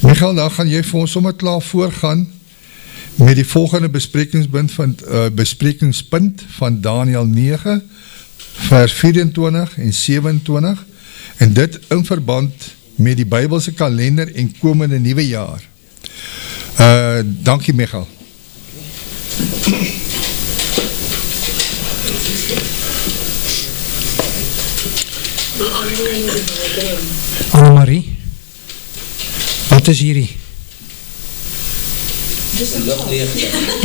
Michael, dan gaan jy vir ons sommer klaar voorgaan met die volgende besprekingspunt van Daniël 9, vers 24 en 27, en dit in verband met die Bybelse kalender en komende nuwe jaar. Dankie, Michael. Annemarie, wat is hierdie?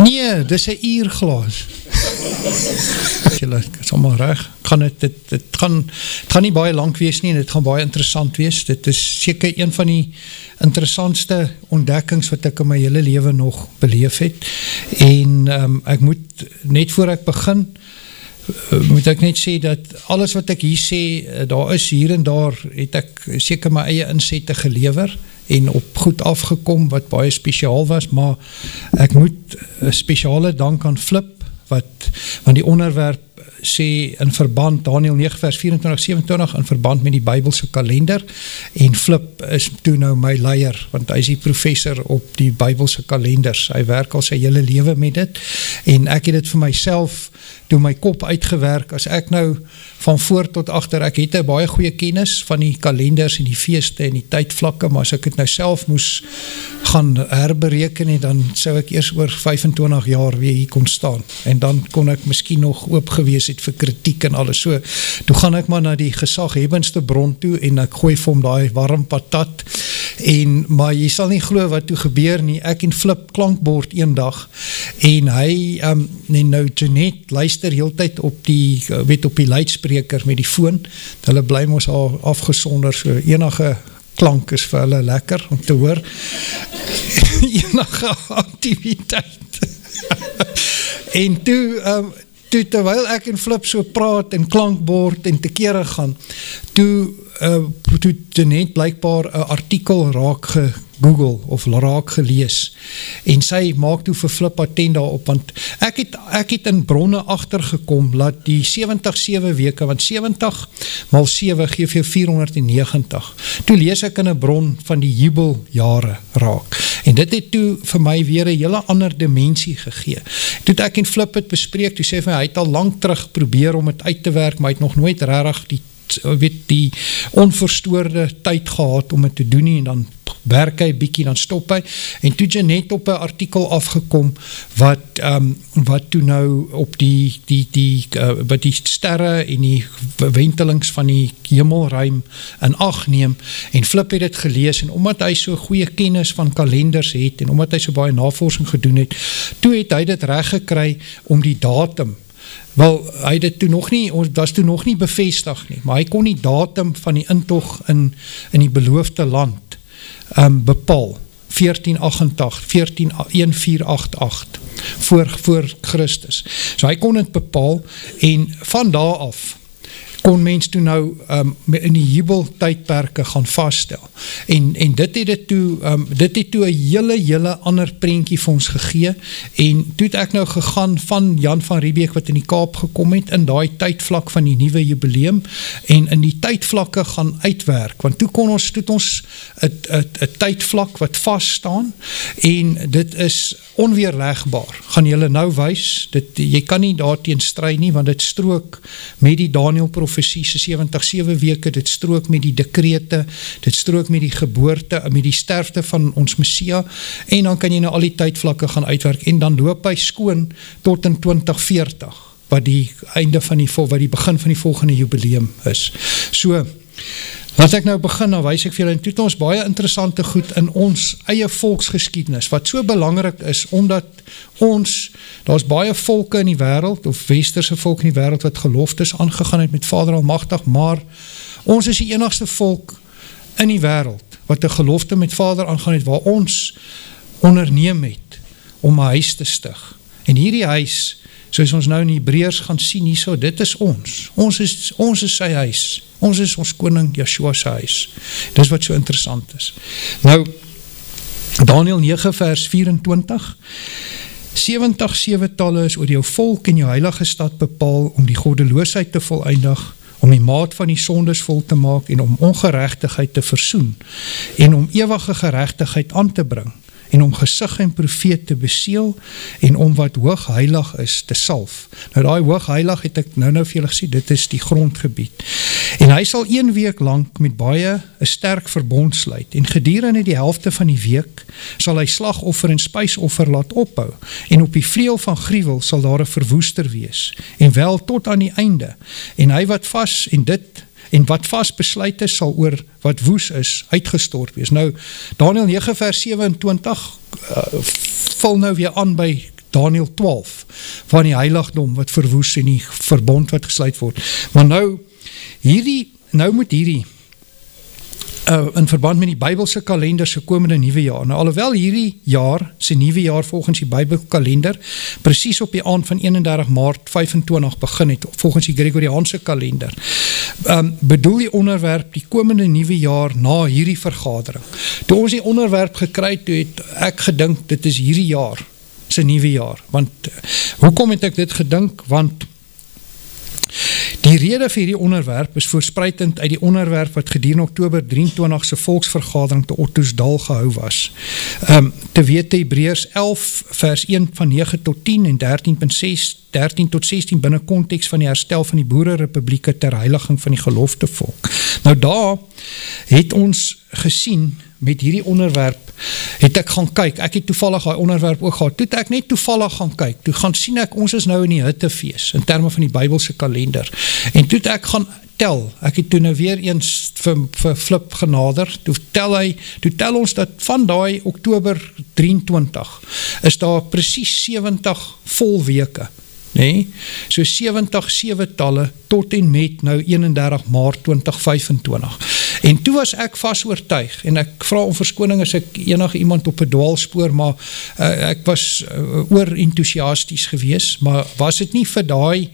Nee, dis 'n uurglas. Julle is allemaal reg. Het gaan nie baie lank wees nie, en het gaan baie interessant wees. Dit is seker een van die interessantste ontdekkings wat ek in my hele lewe nog beleef het. En ek moet, net voor ek begin, moet ek net sê dat alles wat ek hier sê, daar is hier en daar, het ek seker my eie insette gelewer, en op goed afgekom, wat baie spesiaal was, maar ek moet een spesiale dank aan Flip, want die onderwerp sê in verband, Daniël 9 vers 24-27, in verband met die Bybelse kalender, en Flip is toe nou my leier, want hy is die professor op die Bybelse kalenders, hy werk al sy hele lewe met dit, en ek het dit vir myself, toe my kop uitgewerk, as ek nou van voor tot achter, ek het 'n baie goeie kennis van die kalenders en die feeste en die tydvlakke, maar as ek het nou self moes gaan herbereken, dan sou ek eers oor 25 jaar weer hier kon staan, en dan kon ek miskien nog oop gewees het vir kritiek en alles, so, toe gaan ek maar na die gesaghebendste bron toe, en ek gooi vir hom daai warm patat, maar jy sal nie glo wat toe gebeur nie, ek en Flip klankbord een dag, en hy, en nou Jeanette luister heeltyd op die luidspreker met die foon, hulle bly mos al afgesonder, so enige klank is vir hulle lekker om te hoor, enige activiteit, en toe terwyl ek en Flip so praat, en klankbord, en te kere gaan, toe net blykbaar 'n artikel raak gegoogel, of raak gelees, en sy maak toe vir Flip attent daarop, want ek het in bronne agtergekom, dat die 70 weke, want 70 mal 7 geef jou 490, toe lees ek in 'n bron van die jubeljare raak, en dit het toe vir my weer 'n hele ander dimensie gegee, toe ek en Flip het bespreek, toe sê hy het al lang terug probeer om het uit te werk, maar hy het nog nooit regtig die onverstoorde tyd gehad om het te doen nie, en dan werk hy bietjie, dan stop hy, en toe Jeanette op 'n artikel afgekom, wat toe nou op wat die sterre en die wentelings van die hemelruim in ag neem, en Flip het dit gelees, en omdat hy so goeie kennis van kalenders het, en omdat hy so baie navorsing gedoen het, toe het hy dit reg gekry om die datum, wel, hy het dit toe nog nie, dat is toe nog nie bevestig nie, maar hy kon die datum van die intog in die beloofde land bepaal, 1488 voor Christus. So hy kon dit bepaal, en van daar af kon mens toe nou in die jubeltydperke gaan vaststel. En dit het toe 'n hele ander prentjie vir ons gegee, en toe het ek nou gegaan van Jan van Riebeeck wat in die Kaap gekom het, in daai tydvlak van die nuwe jubileum, en in die tydvlakke gaan uitwerk, want toe het ons 'n tydvlak wat vasstaan, en dit is onweerlegbaar, gaan julle nou wys, jy kan nie daarteen stry nie, want dit strook met die Daniël profesie se 70 weke, dit strook met die dekrete, dit strook met die geboorte, met die sterfte van ons Messia, en dan kan jy nou al die tydvlakke gaan uitwerk, en dan loop hy skoon tot in 2040, wat die begin van die volgende jubileum is. So, laat ek nou begin, dan wys ek vir julle, en toe het ons baie interessante goed in ons eie volksgeskiedenis, wat so belangrik is, omdat daar is baie volke in die wêreld, of westerse volke in die wêreld, wat geloftes aangegaan het met Vader Almagtig, maar ons is die enigste volk in die wêreld, wat 'n gelofte met Vader aangaan het, waar ons onderneem het, om 'n huis te stig, en hierdie huis, soos ons nou in Hebreërs gaan sien, hierso, dit is ons is sy huis, ons is ons koning Yeshua se huis. Dis wat so interessant is. Nou, Daniël 9 vers 24, 70 7-talle is oor jou volk en jou heilige stad bepaal, om die goddeloosheid te voleindig, om die maat van die sondes vol te maak en om ongeregtigheid te versoen en om ewige geregtigheid aan te bring en om gesig en profeet te beseël en om wat hoog heilig is te salf. Nou daai hoog heilig het ek nou vir julle gesê, dit is die grondgebied. En hy sal 1 week lang met baie 'n sterk verbond sluit en gedurende die helfte van die week sal hy slagoffer en spysoffer laat ophou en op die vleuel van gruwel sal daar 'n verwoester wees en wel tot aan die einde. En hy wat vas en wat vast besluit is, sal oor wat woes is, uitgestort wees. Nou, Daniël 9 vers 27 vul nou weer aan by Daniël 12, van die heiligdom wat verwoes en die verbond wat gesluit word. Maar nou moet hierdie in verband met die Bybelse kalender se komende nuwe jaar. Nou alhoewel hierdie jaar se nuwe jaar volgens die Bybelkalender presies op die aand van 31 Maart 25 begin het, volgens die Gregoriaanse kalender, bedoel die onderwerp die komende nuwe jaar na hierdie vergadering. Toe ons die onderwerp gekry het, het ek gedink dit is hierdie jaar se nuwe jaar. Want hoekom het ek dit gedink? Want die rede vir hierdie onderwerp is voorspruitend uit die onderwerp wat gedurende Oktober 23 se volksvergadering te Ottosdal gehou was. Te weet Hebreërs 11 vers 1 van 9 tot 10 en 13 tot 16 binne konteks van die herstel van die Boererepublieke ter heiliging van die gelofte volk. Nou daar het ons gesien met hierdie onderwerp, het ek gaan kyk, ek het toevallig die onderwerp ook gehad, toe het ek net toevallig gaan kyk, toe gaan sien ek, ons is nou in die hittefees, in terme van die Bybelse kalender, en toe het ek gaan tel, ek het toe nou weer eens vir Flip genader, toe tel ons dat van daai Oktober 23, is daar presies 70 vol weke, nee, so 70 7-talle tot en met nou 31 Maart 2025. En toe was ek vas oortuig, en ek vra om verskoning as ek enige iemand op 'n dwaalspoor, maar ek was oor-enthousiasties gewees, maar was dit nie vir daai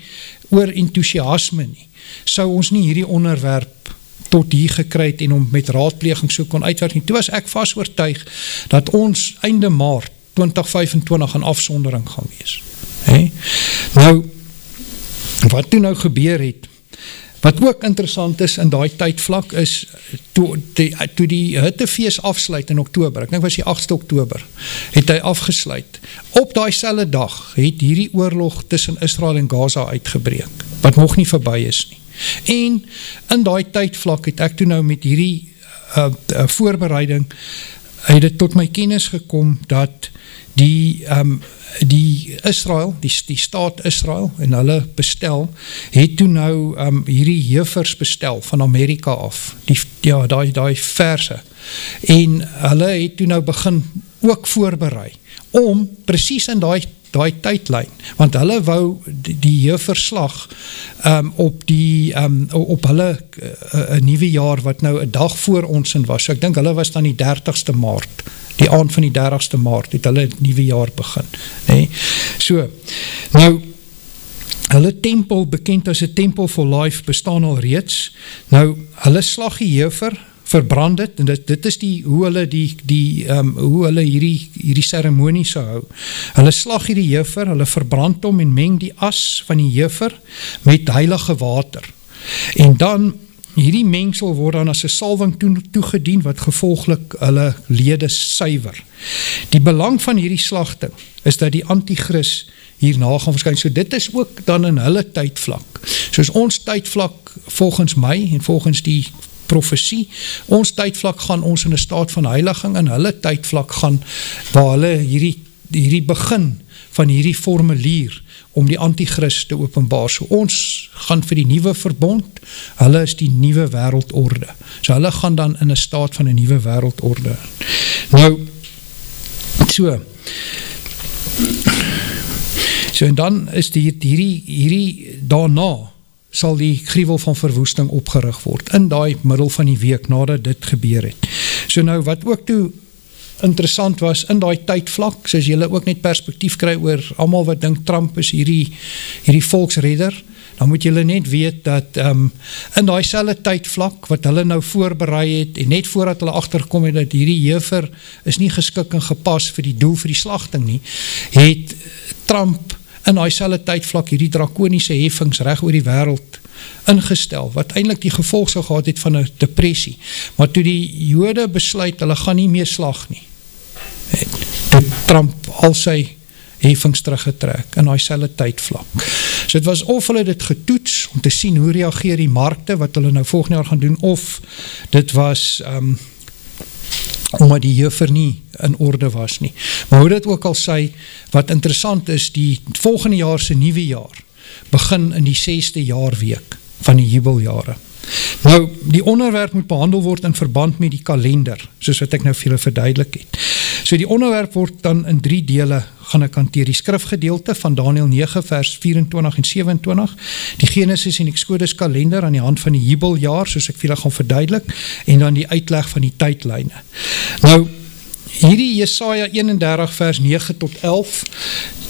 oor-enthousiasme nie, sou ons nie hierdie onderwerp tot hier gekry het en om met raadpleging so kon uitwerk nie. Toe was ek vas oortuig dat ons einde Maart 2025 aan afsondering gaan wees. Hey. Nou, wat toe nou gebeur het, wat ook interessant is in daai tydvlak is, toe die hittefees afsluit in Oktober, ek dink was die 8 Oktober, het hy afgesluit. Op daai selfde dag het hierdie oorlog tussen Israel en Gaza uitgebreek, wat nog nie verby is nie. En in daai tydvlak het ek toe nou met hierdie voorbereiding, het dit tot my kennis gekom dat die Israel, die staat Israel en hulle bestel, het toe nou hierdie heufers bestel van Amerika af, die verse, en hulle het toe nou begin ook voorberei, om precies in daai tydlyn, want hulle wou die heufverslag op hulle nuwe jaar, wat nou 'n dag voor ons in was, so ek dink hulle was dan die 30ste Maart, die aand van die 30ste Maart, het hulle het nuwe jaar begin. Nee? So, nou, hulle tempel, bekend as 'n Temple for Life, bestaan al reeds. Nou, hulle slag die heufers, verbrand dit, en dit is hoe hulle hierdie seremonie sou hou. Hulle slag hierdie heufers, hulle verbrand hom en meng die as van die heufers met heilige water. En dan hierdie mengsel word dan as 'n salwing toegedien wat gevolglik hulle lede suiwer. Die belang van hierdie slagting is dat die antichrist hierna gaan verskyn. So dit is ook dan in hulle tydvlak. Soos ons tydvlak volgens my en volgens die profesie, ons tydvlak gaan ons in 'n staat van heiliging, en hulle tydvlak gaan waar hulle hierdie begin van hierdie formulier om die antichrist te openbaar. So ons gaan vir die nuwe verbond, hulle is die nuwe wêreldorde. So hulle gaan dan in 'n staat van 'n nuwe wêreldorde. Nou, so en dan is hierdie daarna sal die gruwel van verwoesting opgerig word, in daai middel van die week nadat dit gebeur het. So nou, wat ook toe interessant was, in daai tydvlak, soos julle ook net perspektief kry oor almal wat dink Trump is hierdie volksredder, dan moet julle net weet dat in daai selfde tydvlak, wat hulle nou voorberei het, en net voordat hulle agtergekom het dat hierdie hefer is nie geskik en gepas vir die doel vir die slagting nie, het Trump in daai selfde tydvlak hierdie drakoniese heffings reg oor die wêreld ingestel, wat eintlik die gevolg sou gehad het van 'n depressie. Maar toe die Jode besluit, hulle gaan nie meer slag nie, toe Trump al sy heffings teruggetrek in daai selfde tydvlak. So dit was of hulle dit getoets om te sien hoe reageer die markte wat hulle nou volgende jaar gaan doen, of dit was omdat die juffer nie in orde was nie. Maar hoe dit ook al sê, wat interessant is, die volgende jaar se nuwe jaar begin in die 6de jaarweek van die jubeljare. Nou, die onderwerp moet behandel word in verband met die kalender, soos wat ek nou vir julle verduidelik het. So die onderwerp word dan in 3 dele gaan ek hanteer. Die skrifgedeelte van Daniël 9 vers 24 en 27, die Genesis en Exodus kalender aan die hand van die jubeljaar, soos ek vir julle gaan verduidelik, en dan die uitleg van die tydlyne. Nou, hierdie Jesaja 31 vers 9 tot 11,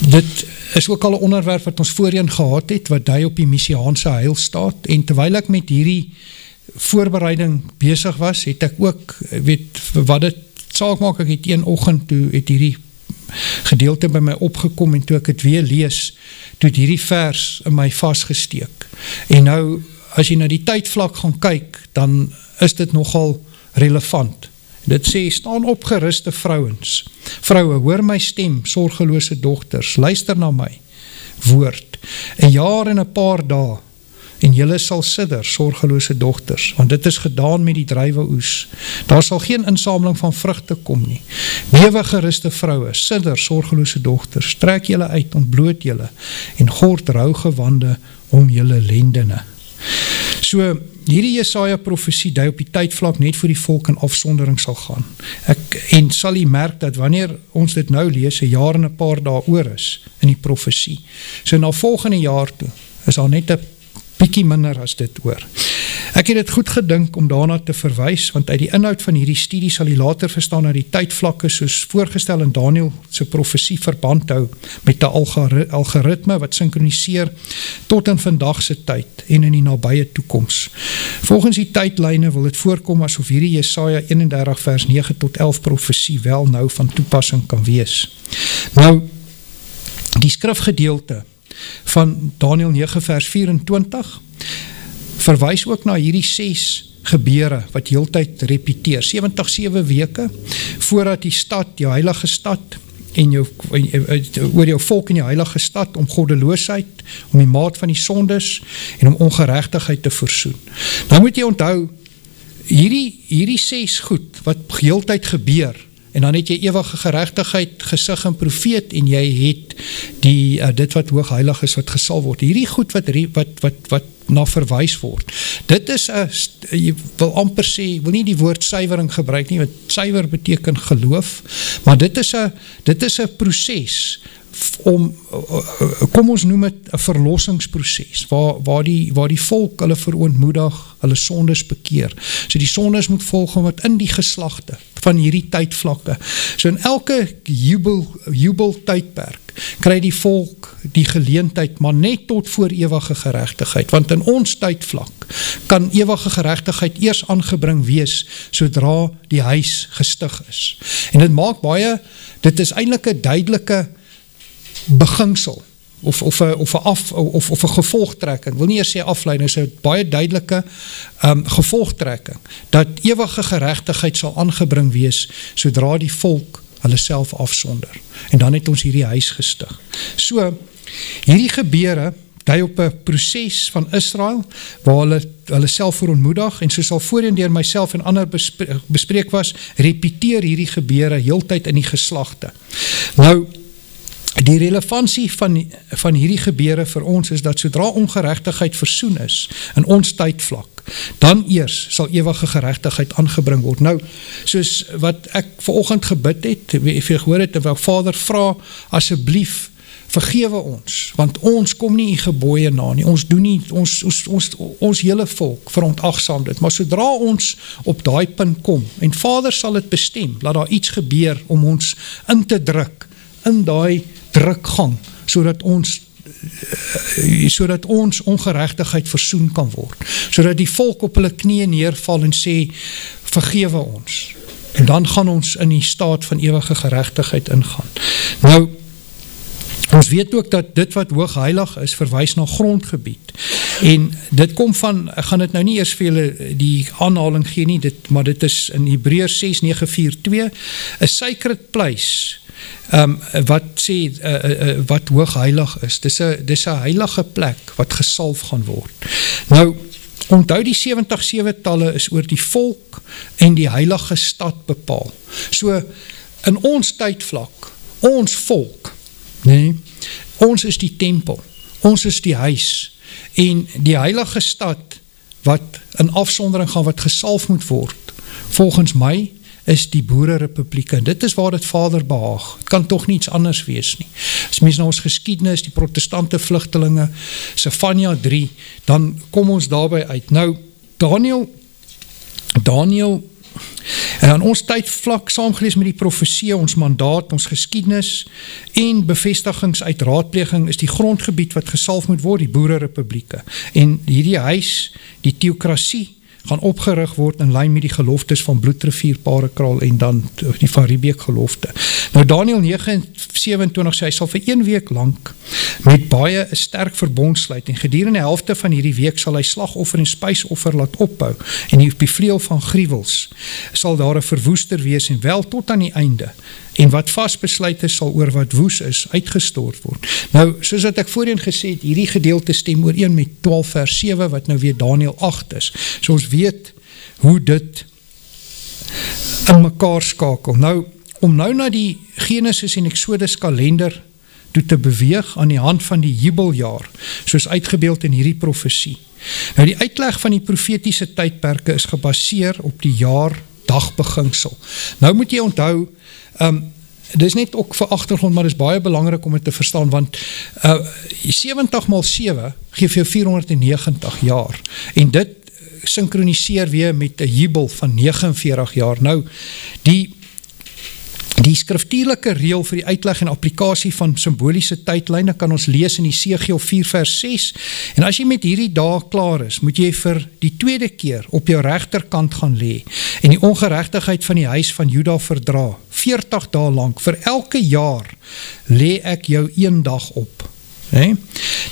dit is ook al 'n onderwerp wat ons voorheen gehad het, wat dui op die messiaanse heilstaat, en terwyl ek met hierdie voorbereiding besig was, het ek ook, wat dit saak maak, ek het een oggend toe het hierdie gedeelte by my opgekom, en toe ek het weer lees, toe het hierdie vers in my vasgesteek. En nou, as jy na die tydvlak gaan kyk, dan is dit nogal relevant. Dit sê, staan opgeruste vrouens, vroue, hoor my stem, sorgelose dogters, luister na my woord, 'n jaar en 'n paar dae, en julle sal sidder, sorgelose dogters, want dit is gedaan met die druiweoes. Daar sal geen insameling van vrugte kom nie. Wewe geruste vroue, sidder, sorgelose dogters, trek julle uit, ontbloot julle, en gord rougewande om julle lendene. So, hierdie Jesaja profesie dui op die tydvlak net voor die volk in afsondering sal gaan. En sal jy merk dat wanneer ons dit nou lees, 'n jaar en 'n paar dae oor is in die profesie. So na volgende jaar toe is al net 'n bietjie minder as dit oor. Ek het dit goed gedink om daarna te verwys, want uit die inhoud van hierdie studie sal jy later verstaan dat die tydvlakke soos voorgestel in Daniël se profesie verband hou met 'n algoritme wat sinkroniseer tot in vandag se tyd en in die nabye toekoms. Volgens die tydlyne wil dit voorkom asof hierdie Jesaja 31 vers 9 tot 11 profesie wel nou van toepassing kan wees. Nou, die skrifgedeelte van Daniël 9 vers 24 verwys ook na hierdie 6 gebeure wat heeltyd repeteer, 77 weke voordat die stad, jou heilige stad en oor jou volk in jou heilige stad om goddeloosheid, om die maat van die sondes en om ongeregtigheid te versoen. Nou moet jy onthou, hierdie 6 goed wat heeltyd gebeur, en dan het jy ewige geregtigheid, gesig en profeet, en jy het dit wat hoog heilig is, wat gesal word. Hierdie goed wat na verwys word. Dit is jy wil amper sê, wil nie die woord suiwering gebruik nie, want suiwer beteken geloof, maar dit is 'n proses om, kom ons noem het 'n verlossingsproses, waar die volk hulle verootmoedig, hulle sondes bekeer. So die sondes moet volg wat in die geslagte van hierdie tydvlakke. So in elke jubeltydperk kry die volk die geleentheid, maar net tot voor ewige geregtigheid, want in ons tydvlak kan ewige geregtigheid eers aangebring wees, sodra die huis gestig is. En dit is eintlik 'n duidelike beginsel, of 'n gevolgtrekking, wil nie eers sê afleiding, is 'n baie duidelike gevolgtrekking, dat ewige geregtigheid sal aangebring wees, sodra die volk hulle self afsonder. En dan het ons hierdie huis gestig. So, hierdie gebeure dui op 'n proses van Israel, waar hulle self verontmoedig, en soos al voorheen deur myself en ander bespreek was, repeteer hierdie gebeure heeltyd in die geslagte. Nou, die relevantie van hierdie gebeure vir ons is dat sodra ongeregtigheid versoen is in ons tydvlak, dan eers sal ewige geregtigheid aangebring word. Nou, soos wat ek vanoggend gebid het, of jy gehoor het, terwyl Vader vra, asseblief, vergewe ons, want ons kom nie die gebooie na nie, ons doen nie, ons hele volk verontagsaam dit, maar sodra ons op daai punt kom, en Vader sal dit bestem, laat daar iets gebeur om ons in te druk, in daai drukgang, sodat ons ongeregtigheid versoen kan word, sodat die volk op hulle knieë neerval en sê, vergewe ons, en dan gaan ons in die staat van ewige geregtigheid ingaan. Nou, ons weet ook dat dit wat hoog heilig is, verwys na grondgebied, En dit kom van, ek gaan dit nou nie eers vir julle die aanhaling gee nie, maar dit is in Hebreërs 6:9-4:2, a sacred place, wat sê, wat hoog heilig is, dis 'n heilige plek, wat gesalf gaan word. Nou, onthou die 70-7-talle is oor die volk en die heilige stad bepaal. So, in ons tydvlak, ons volk, nee, ons is die tempel, ons is die huis, en die heilige stad, wat in afsondering gaan, wat gesalf moet word, volgens my, is die Boererepubliek, en dit is waar dit Vader behaag, het kan toch niets anders wees nie. As mens na ons geskiedenis, die protestante vlugtelinge, Sefanja 3, dan kom ons daarby uit. Nou, Daniel, en aan ons tydvlak saamgelees met die profesie, ons mandaat, ons geskiedenis en bevestigings uit raadpleging is die grondgebied wat gesalf moet word, die Boererepublieke. En hierdie huis, die theokrasie, gaan opgerig word in lyn met die geloftes van Bloedrivier, Parekraal en dan die Van Riebeeck gelofte. Nou Daniel 9:27 sê, hy sal vir 1 week lang met baie 'n sterk verbond sluit en gedurende die helfte van hierdie week sal hy slagoffer en spysoffer laat opbou en op die vleuel van gruwels sal daar 'n verwoester wees en wel tot aan die einde. En wat vasbesluit is, sal oor wat woes is, uitgestort word. Nou, soos wat ek voorheen gesê het, hierdie gedeelte stem ooreen met 12 vers 7, wat nou weer Daniel 8 is. So ons weet hoe dit in mekaar skakel. Nou, om nou na die Genesis en Exodus kalender toe te beweeg aan die hand van die jubeljaar, soos uitgebeeld in hierdie profesie. Nou, die uitleg van die profetiese tydperke is gebaseer op die jaar dagbeginsel. Nou moet jy onthou, dit is net ook vir agtergrond, maar dit is baie belangrik om het te verstaan, want 70 x 7 geef jou 490 jaar, en dit synkroniseer weer met 'n jubel van 49 jaar. Nou, die skriftuurlike reël vir die uitleg en applikasie van symboliese tydlyne kan ons lees in Esegiel 4 vers 6, en as jy met hierdie dag klaar is, moet jy vir die tweede keer op jou regterkant gaan lê, en die ongeregtigheid van die huis van Juda verdra, 40 dae lank, vir elke jaar lê ek jou 1 dag op. Nee?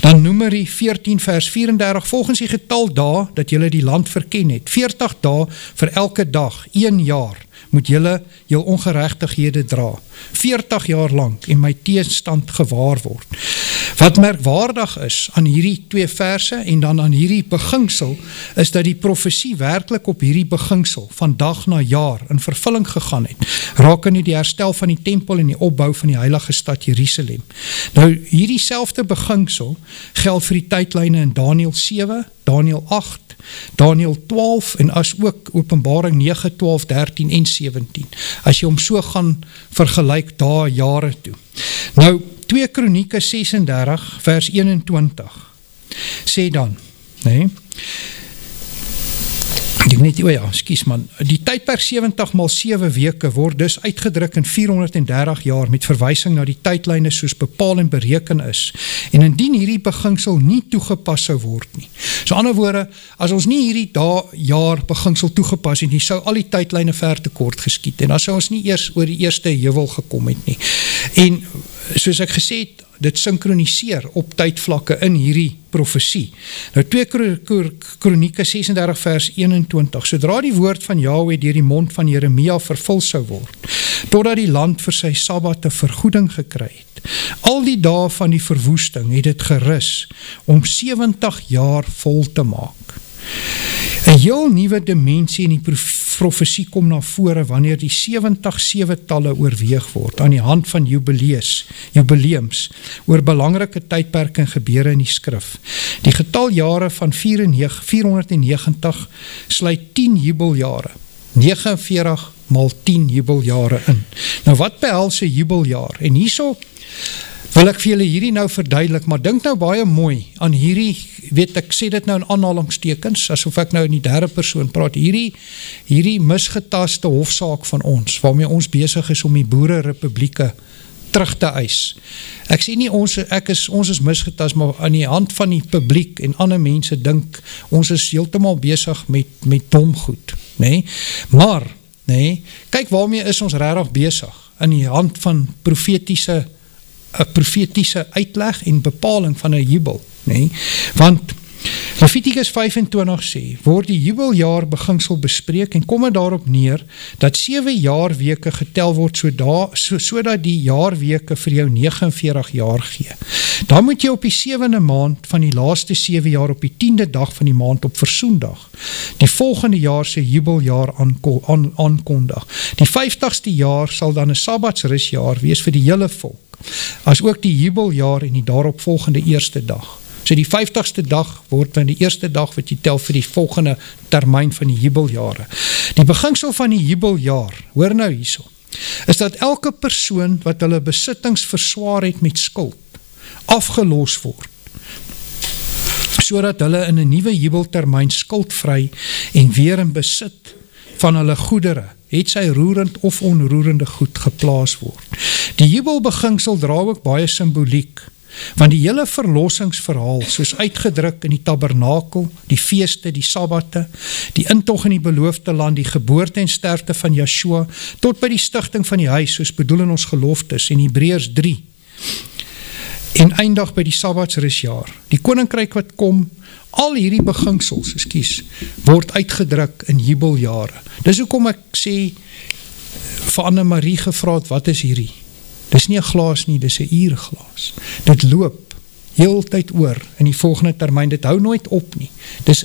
Dan Numeri 14 vers 34, volgens die getal dae dat julle die land verken het, 40 dae vir elke dag, 1 jaar, moet julle jou ongeregtighede dra, 40 jaar lang, en my teenstand gewaar word. Wat merkwaardig is aan hierdie 2 verse, en dan aan hierdie beginsel, is dat die profesie werklik op hierdie beginsel, van dag na jaar, in vervulling gegaan het, rakende die herstel van die tempel en die opbou van die heilige stad Jerusalem. Nou, hierdie selfde beginsel geld vir die tydlyne in Daniel 7, Daniel 8, Daniel 12 en as ook Openbaring 9, 12, 13 en 17. As jy hom so gaan vergelyk daar jare toe. Nou, 2 Kronieke 36 vers 21 sê dan, nee, die tydperk 70 x 7 weke word dus uitgedruk in 430 jaar met verwysing na die tydlyne soos bepaal en bereken is. En indien hierdie beginsel nie toegepas sou word nie. So ander woorde, as ons nie hierdie jaar beginsel toegepas het nie, sou al die tydlyne ver te kort geskied en dan sou ons nie eers oor die eerste heuwel gekom het nie. En soos ek gesê het, dit synkroniseer op tydvlakke in hierdie profesie. Nou 2 Kronieke 36 vers 21, sodra die woord van Jahwe deur die mond van Jeremia vervul sou word, totdat die land vir sy Sabbat 'n vergoeding gekry het. Al die dae van die verwoesting het dit gerus om 70 jaar vol te maak. 'n heel nuwe dimensie in die profesie kom na vore wanneer die 70-7-talle oorweeg word aan die hand van jubileums oor belangrike tydperke en gebeure in die skrif. Die getal jare van 490 sluit 10 jubeljare, 49 x 10 jubeljare in. Nou wat behels 'n jubeljaar? En hierso wil ek vir julle hierdie nou verduidelik, maar dink nou baie mooi aan hierdie, weet ek sê dit nou in aanhalingstekens, asof ek nou in die derde persoon praat, hierdie misgetaste hofsaak van ons, waarmee ons besig is om die Boererepublieke terug te eis. Ek sê nie ons is misgetast, maar aan die hand van die publiek en ander mense dink, ons is heeltemal besig met dom goed, nee? Maar, nee, kyk waarmee is ons regtig besig, in die hand van profetiese uitleg en bepaling van 'n jubel, nee? Want Leviticus 25 sê, word die jubeljaar beginsel bespreek en kom het daarop neer, dat 7 jaarweke getel word, sodat die jaarweke vir jou 49 jaar gee. Dan moet jy op die 7de maand van die laaste 7 jaar op die 10de dag van die maand op Versoendag, die volgende jaar se jubeljaar aankondig. Die 50ste jaar sal dan 'n sabbatsrusjaar wees vir die hele volk, as ook die jubeljaar en die daarop volgende eerste dag. So die 50ste dag word dan die eerste dag wat jy tel vir die volgende termyn van die jubeljare. Die beginsel van die jubeljaar, hoor nou hierso, is dat elke persoon wat hulle besittings verswaar het met skuld, afgelos word, sodat hulle in 'n nuwe jubeltermyn skuldvry en weer in besit van hulle goedere, het sy roerend of onroerende goed geplaas word. Die jubelbeginsel dra ook baie simboliek, want die hele verlossingsverhaal, soos uitgedruk in die tabernakel, die feeste, die sabbate, die intog in die beloofde land, die geboorte en sterfte van Yeshua, tot by die stigting van die huis, soos bedoel in ons geloftes, en Hebreërs 3, en eindig by die sabbatsrusjaar. Die koninkryk wat kom, al hierdie beginsels, word uitgedruk in jubeljare. Dis hoekom ek sê, vir Anne-Marie gevra het, wat is hierdie? Dis nie 'n glas nie, dis 'n uurglas. Dit loop heeltyd oor in die volgende termyn, dit hou nooit op nie. Dis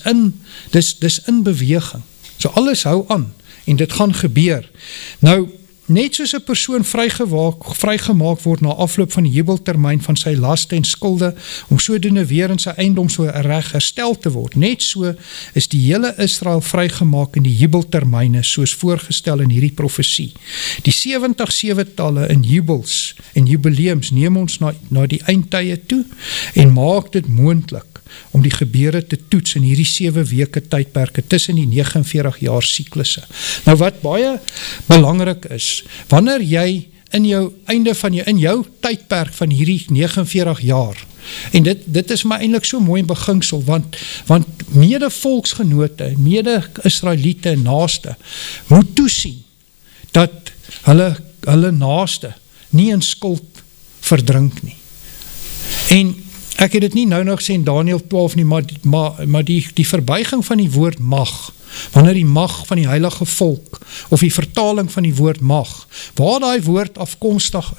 in beweging. So alles hou aan en dit gaan gebeur. Nou, net soos 'n persoon vrygemaak word na afloop van die jubeltermyn van sy laste en skulde, om sodoende weer in sy eiendom so reg herstel te word. Net so is die hele Israel vrygemaak in die jubeltermyne, soos voorgestel in hierdie profesie. Die 70 7-talle in jubels en jubileums neem ons na die eindtye toe en maak dit moontlik om die gebeure te toets in hierdie 7 weke tydperke tussen die 49 jaar siklusse. Nou wat baie belangrik is, wanneer jy in jou tydperk van hierdie 49 jaar, en dit is my eintlik so mooi beginsel, want mede volksgenote, mede Israeliete en naaste, moet toesien, dat hulle naaste nie in skuld verdrink nie. En ek het dit nie nou nog gesê in Daniël 12 nie, maar die verbuiging van die woord mag, wanneer die mag van die heilige volk, of die vertaling van die woord mag, waar die woord afkomstig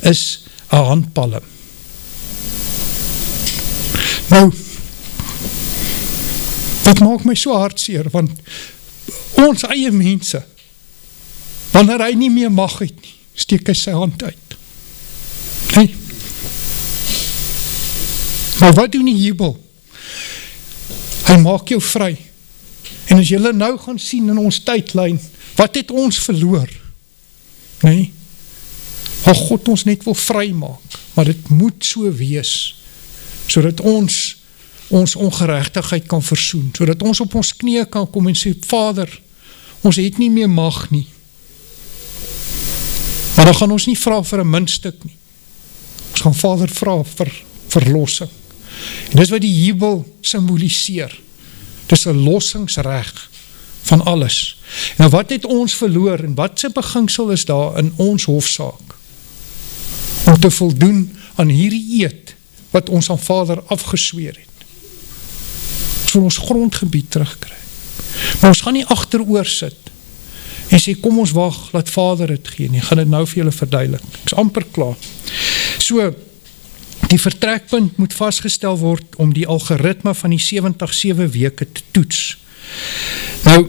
is 'n handpalm. Nou, dit maak my so hartseer, want ons eie mense, wanneer hy nie meer mag het nie, steek hy sy hand uit. Nee. Maar wat doen die jubel? Hy maak jou vry. En as julle nou gaan sien in ons tydlyn, wat het ons verloor? Nee? Waar God ons net wil vry maak, maar dit moet so wees, sodat ons ongeregtigheid kan versoen, sodat ons op ons knieë kan kom en sê, Vader, ons het nie meer mag nie. Maar dan gaan ons nie vra vir 'n muntstuk nie. Ons gaan Vader vra vir verlossing. En dis wat die jubel symboliseer. Dis 'n lossingsreg van alles. Nou wat het ons verloor en wat se beginsel is daar in ons hofsaak? Om te voldoen aan hierdie eed wat ons aan Vader afgesweer het. Ons wil ons grondgebied terugkry. Maar ons gaan nie agteroor sit en sê, kom ons wag, laat Vader het gee nie. Ek gaan dit nou vir julle verduidelik. Ek is amper klaar. So, die vertrekpunt moet vasgestel word om die algoritme van die 70 weke te toets. Nou,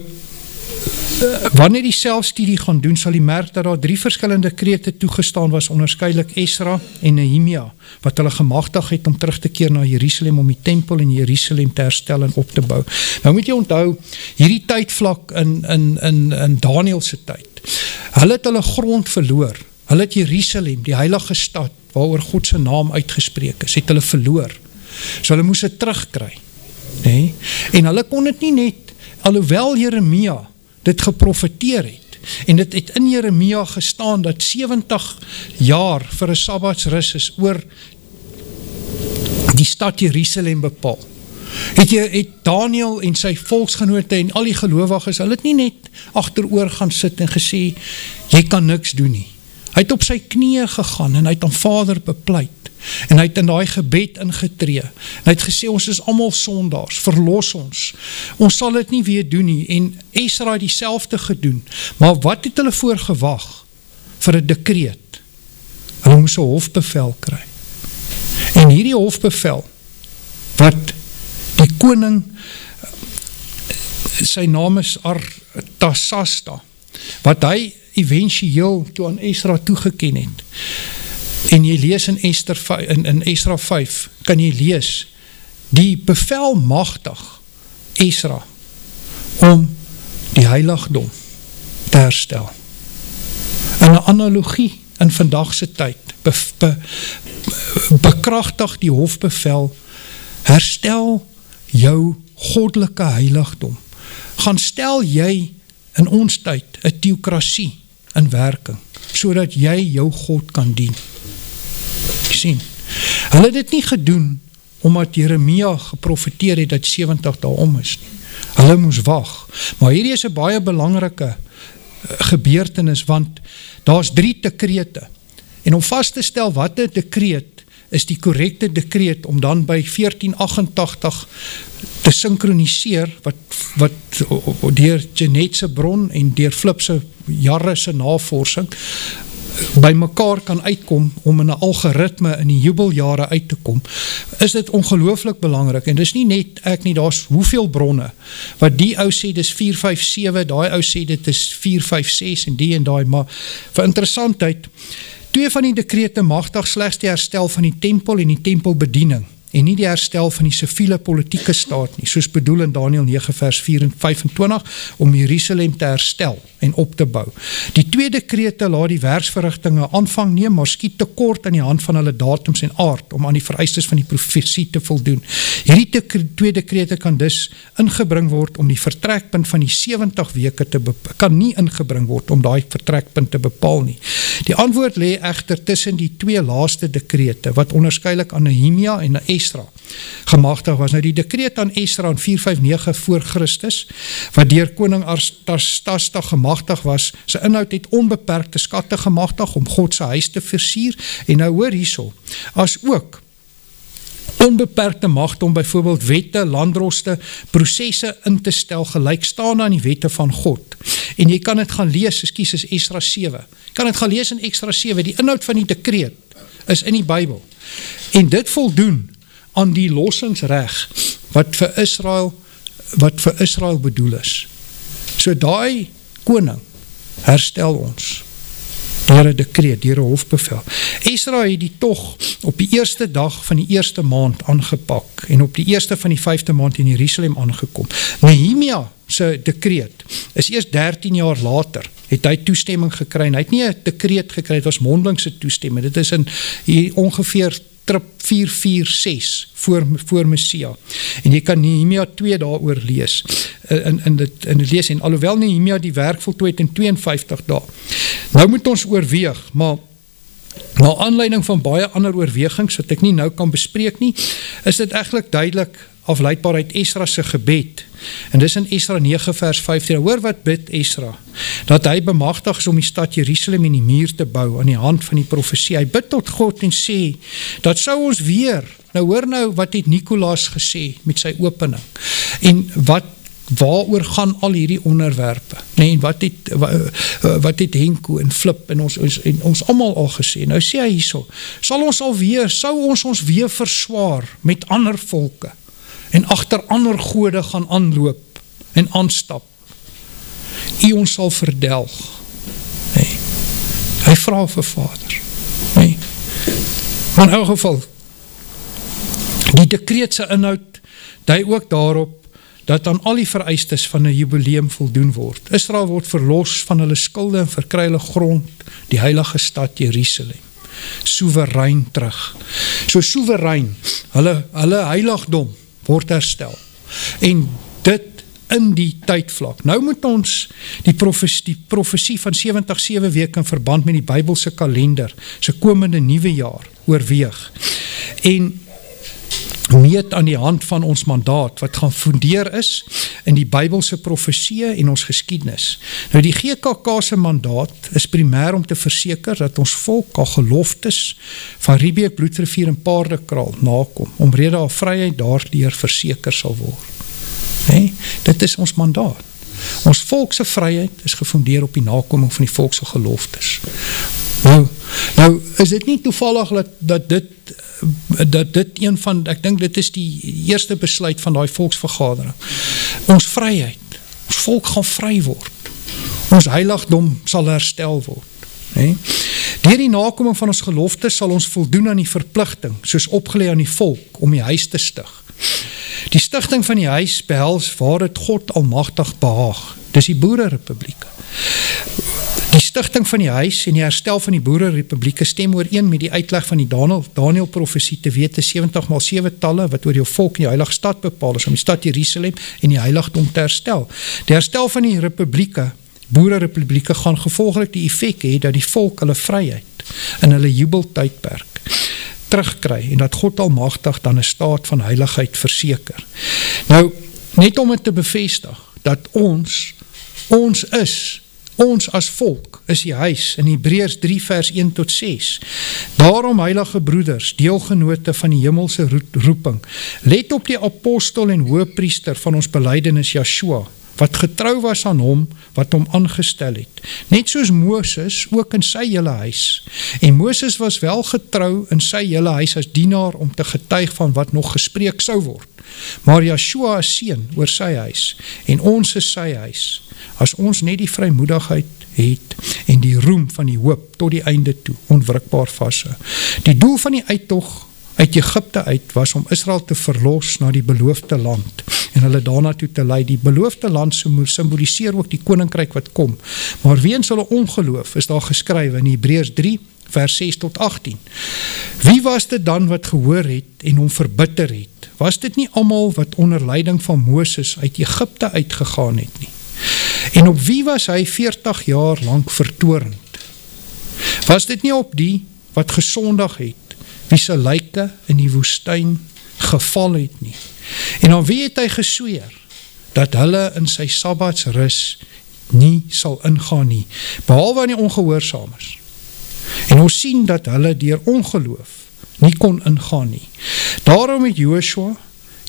wanneer die selfstudie gaan doen, sal die merk dat daar 3 verskillende krete toegestaan was, onderskeidelik Esra en Nehemia, wat hulle gemagtig het om terug te keer na Jerusalem, om die tempel in Jerusalem te herstel en op te bou. Nou moet jy onthou, hierdie tydvlak in Daniël se tyd, hulle het hulle grond verloor, hulle het Jerusalem, die heilige stad, waaroor God se naam uitgespreek is, het hulle verloor. So hulle moes dit terugkry. Nee? En hulle kon dit nie net, alhoewel Jeremia dit geprofeteer het, en dit het in Jeremia gestaan, dat 70 jaar vir 'n sabbatsrus is oor die stad Jerusalem bepaal. Het Daniël en sy volksgenote en al die gelowiges, hulle het nie net agteroor gaan sit en gesê, jy kan niks doen nie. Hy het op sy knieë gegaan en hy het aan Vader bepleit. En hy het in daai gebed ingetree. En hy het gesê, ons is almal sondaars, verlos ons. Ons sal dit nie weer doen nie. En Esra het dieselfde gedoen. Maar wat het hulle voorgewag? Vir 'n dekreet. Hulle moes 'n hofbevel kry. En hierdie hofbevel, wat die koning, sy naam is Artasasta, wat hy eventueel toe aan Esra toegeken het. En jy lees in Esra 5, kan jy lees, die bevel magtig Esra om die heiligdom te herstel. In 'n analogie in vandagse tyd, bekragtig die hofbevel, herstel jou goddelike heiligdom. Gaan stel jy in ons tyd 'n teokrasie in werking, sodat jy jou God kan dien. Jy sien, hulle het dit nie gedoen omdat Jeremia geprofeteer het dat 70 dae om is nie. Hulle moes wag. Maar hierdie is 'n baie belangrike gebeurtenis, want daar's 3 dekrete. En om vas te stel wat 'n dekreet is die korrekte dekreet om dan by 1488 te synkroniseer wat deur Jeanette se bron en deur Flip se jare se navorsing by mekaar kan uitkom om in 'n algoritme in die jubeljare uit te kom, is dit ongelooflik belangrik. En dis nie net ek nie, daar's hoeveel bronne, wat die ou sê dis 457, daai ou sê dit is 456 en die en daai, maar vir interessantheid, 2 van die dekrete magtig slegs die herstel van die tempel en die tempelbediening, en nie die herstel van die siviele politieke staat nie, soos bedoel in Daniël 9 vers 4 en 25, om Jerusalem te herstel en op te bou. Die 2 dekrete laat die werksverrigtinge aanvang neem, maar skiet tekort aan die hand van hulle datums en aard, om aan die vereistes van die profesie te voldoen. Hierdie 2 dekrete kan dus ingebring word om die vertrekpunt van die 70 weke kan nie ingebring word om daai vertrekpunt te bepaal nie. Die antwoord lê egter tussen die 2 laaste dekrete, wat onderskeidelik aan Nehemia en Esra gemagtig was. Nou die dekreet aan Esra in 459 voor Christus, wat deur koning Artasasta gemagtig was, sy inhoud het onbeperkte skatte gemagtig om God se huis te versier, en nou hoor hierso, as ook onbeperkte magte om byvoorbeeld wette, landroste, prosesse in te stel, gelykstaande aan die wette van God. En jy kan dit gaan lees, is Esra 7. Jy kan dit gaan lees in Esra 7, die inhoud van die dekreet is in die Bybel. En dit voldoen aan die lossingsreg wat vir Israel bedoel is. So daai koning herstel ons deur 'n dekreet, deur 'n hofbevel. Esra het die tog op die eerste dag van die eerste maand aangepak en op die eerste van die 5de maand in Jerusalem aangekom. Nehemia se dekreet is eers 13 jaar later het hy toestemming gekry, en hy het nie 'n dekreet gekry, het was mondelingse toestemming. Dit is in ongeveer trip 446 voor Messia. En jy kan Nehemia 2 daaroor lees, in dit lees, en alhoewel Nehemia die werk voltooi het in 52 dae. Nou moet ons oorweeg, maar na aanleiding van baie ander oorwegings, wat ek nie nou kan bespreek nie, is dit eintlik duidelik afleidbaar uit Esra se gebed. En dis in Esra 9 vers 15. Hoor wat bid Esra, dat hy bemagtig is om die stad Jerusalem en die muur te bou aan die hand van die profesie. Hy bid tot God en sê, dat sou ons weer, nou hoor nou wat het Nicolaas gesê met sy opening, en waaroor gaan al hierdie onderwerpe, nee, en wat het Henko en Flip en ons almal al gesê. Nou sê hy hierso, sou ons weer verswaar met ander volke, en agter ander gode gaan aanloop en aanstap. U ons sal verdelg. Nee. Hy vra vir Vader. Nee. Maar in elk geval, die dekreet se inhoud dui ook daarop dat aan al die vereistes van 'n jubileum voldoen word. Israel word verlos van hulle skulde en verkry hulle grond, die heilige stad Jerusalem. Soewerein terug. So soewerein, hulle heiligdom word herstel. En dit in die tydvlak. Nou moet ons die profesie van 70 weke in verband met die Bybelse kalender, se komende nuwe jaar, oorweeg. En meet aan die hand van ons mandaat, wat gaan fundeer is in die Bybelse profesieë en ons geskiedenis. Nou die GKK's mandaat is primêr om te verseker dat ons volk al geloftes van Riebeek, Bloedrivier en Paardekraal nakom, omrede al vryheid daardeur verseker sal word. Nee, dit is ons mandaat. Ons volkse vryheid is gefundeer op die nakoming van die volkse geloftes. Nou is dit nie toevallig dat dit een van, ek dink dit is die eerste besluit van die volksvergadering. Ons vryheid, ons volk gaan vry word. Ons heiligdom sal herstel word. Nee? Deur die nakoming van ons geloftes sal ons voldoen aan die verpligting, soos opgelê aan die volk, om die huis te stig. Die stigting van die huis behels waar het God almagtig behaag. Dis die Boererepublieke. Die stigting van die huis en die herstel van die Boererepublieke stem ooreen met die uitleg van die Daniel profesie te wete 70x7 talle wat oor jou volk in die heilige stad bepaal is om die stad Jerusalem en die heiligdom te herstel. Die herstel van die republieke, Boererepublieke gaan gevolglik die effek hê dat die volk hulle vryheid in hulle jubeltydperk terugkry en dat God almagtig dan 'n staat van heiligheid verseker. Nou, net om dit te bevestig dat ons as volk is die huis in Hebreërs 3 vers 1 tot 6. Daarom, heilige broeders, deelgenote van die hemelse roeping, let op die apostel en hoëpriester van ons belydenis Joshua, wat getrou was aan hom, wat hom aangestel het. Net soos Moses, ook in sy hele huis. En Moses was wel getrou in sy hele huis as dienaar om te getuig van wat nog gespreek sou word. Maar Joshua is seun oor sy huis, en ons is sy huis. As ons net die vrymoedigheid het, en die roem van die hoop tot die einde toe, onwrikbaar vashou. Die doel van die uittog uit Egypte uit was om Israel te verlos na die beloofde land en hulle daarna toe te lei. Die beloofde land symboliseer ook die koninkryk wat kom, maar weens hulle ongeloof is daar geskrywe in Hebreërs 3 vers 6 tot 18. Wie was dit dan wat gehoor het en hom verbitter het? Was dit nie almal wat onder leiding van Moses uit Egypte uitgegaan het nie? En op wie was hy 40 jaar lang vertorend? Was dit nie op die wat gesondig het, wie se lyke in die woestyn geval het nie? En aan wie het hy gesweer, dat hulle in sy sabbatsrus nie sal ingaan nie, behalwe aan die ongehoorsamers. En ons sien dat hulle deur ongeloof nie kon ingaan nie. Daarom het Joshua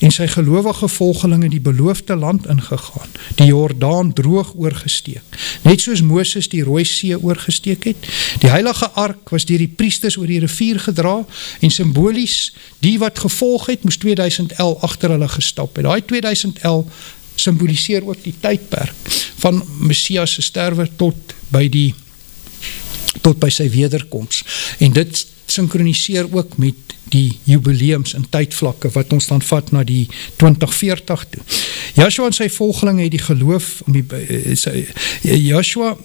en sy gelowige volgelinge die beloofde land ingegaan, die Jordaan droog oorgesteek, net soos Moses die Rooi See oorgesteek het. Die heilige ark was deur die priesters oor die rivier gedra, en symbolies, die wat gevolg het, moes 2000 agter hulle gestap het. Daai 2000 symboliseer ook die tydperk van Messias se sterwe tot by sy wederkoms. En dit synkroniseer ook met die jubileums en tydvlakke wat ons dan vat na die 2040 toe. Joshua en sy volgelinge het die geloof, Joshua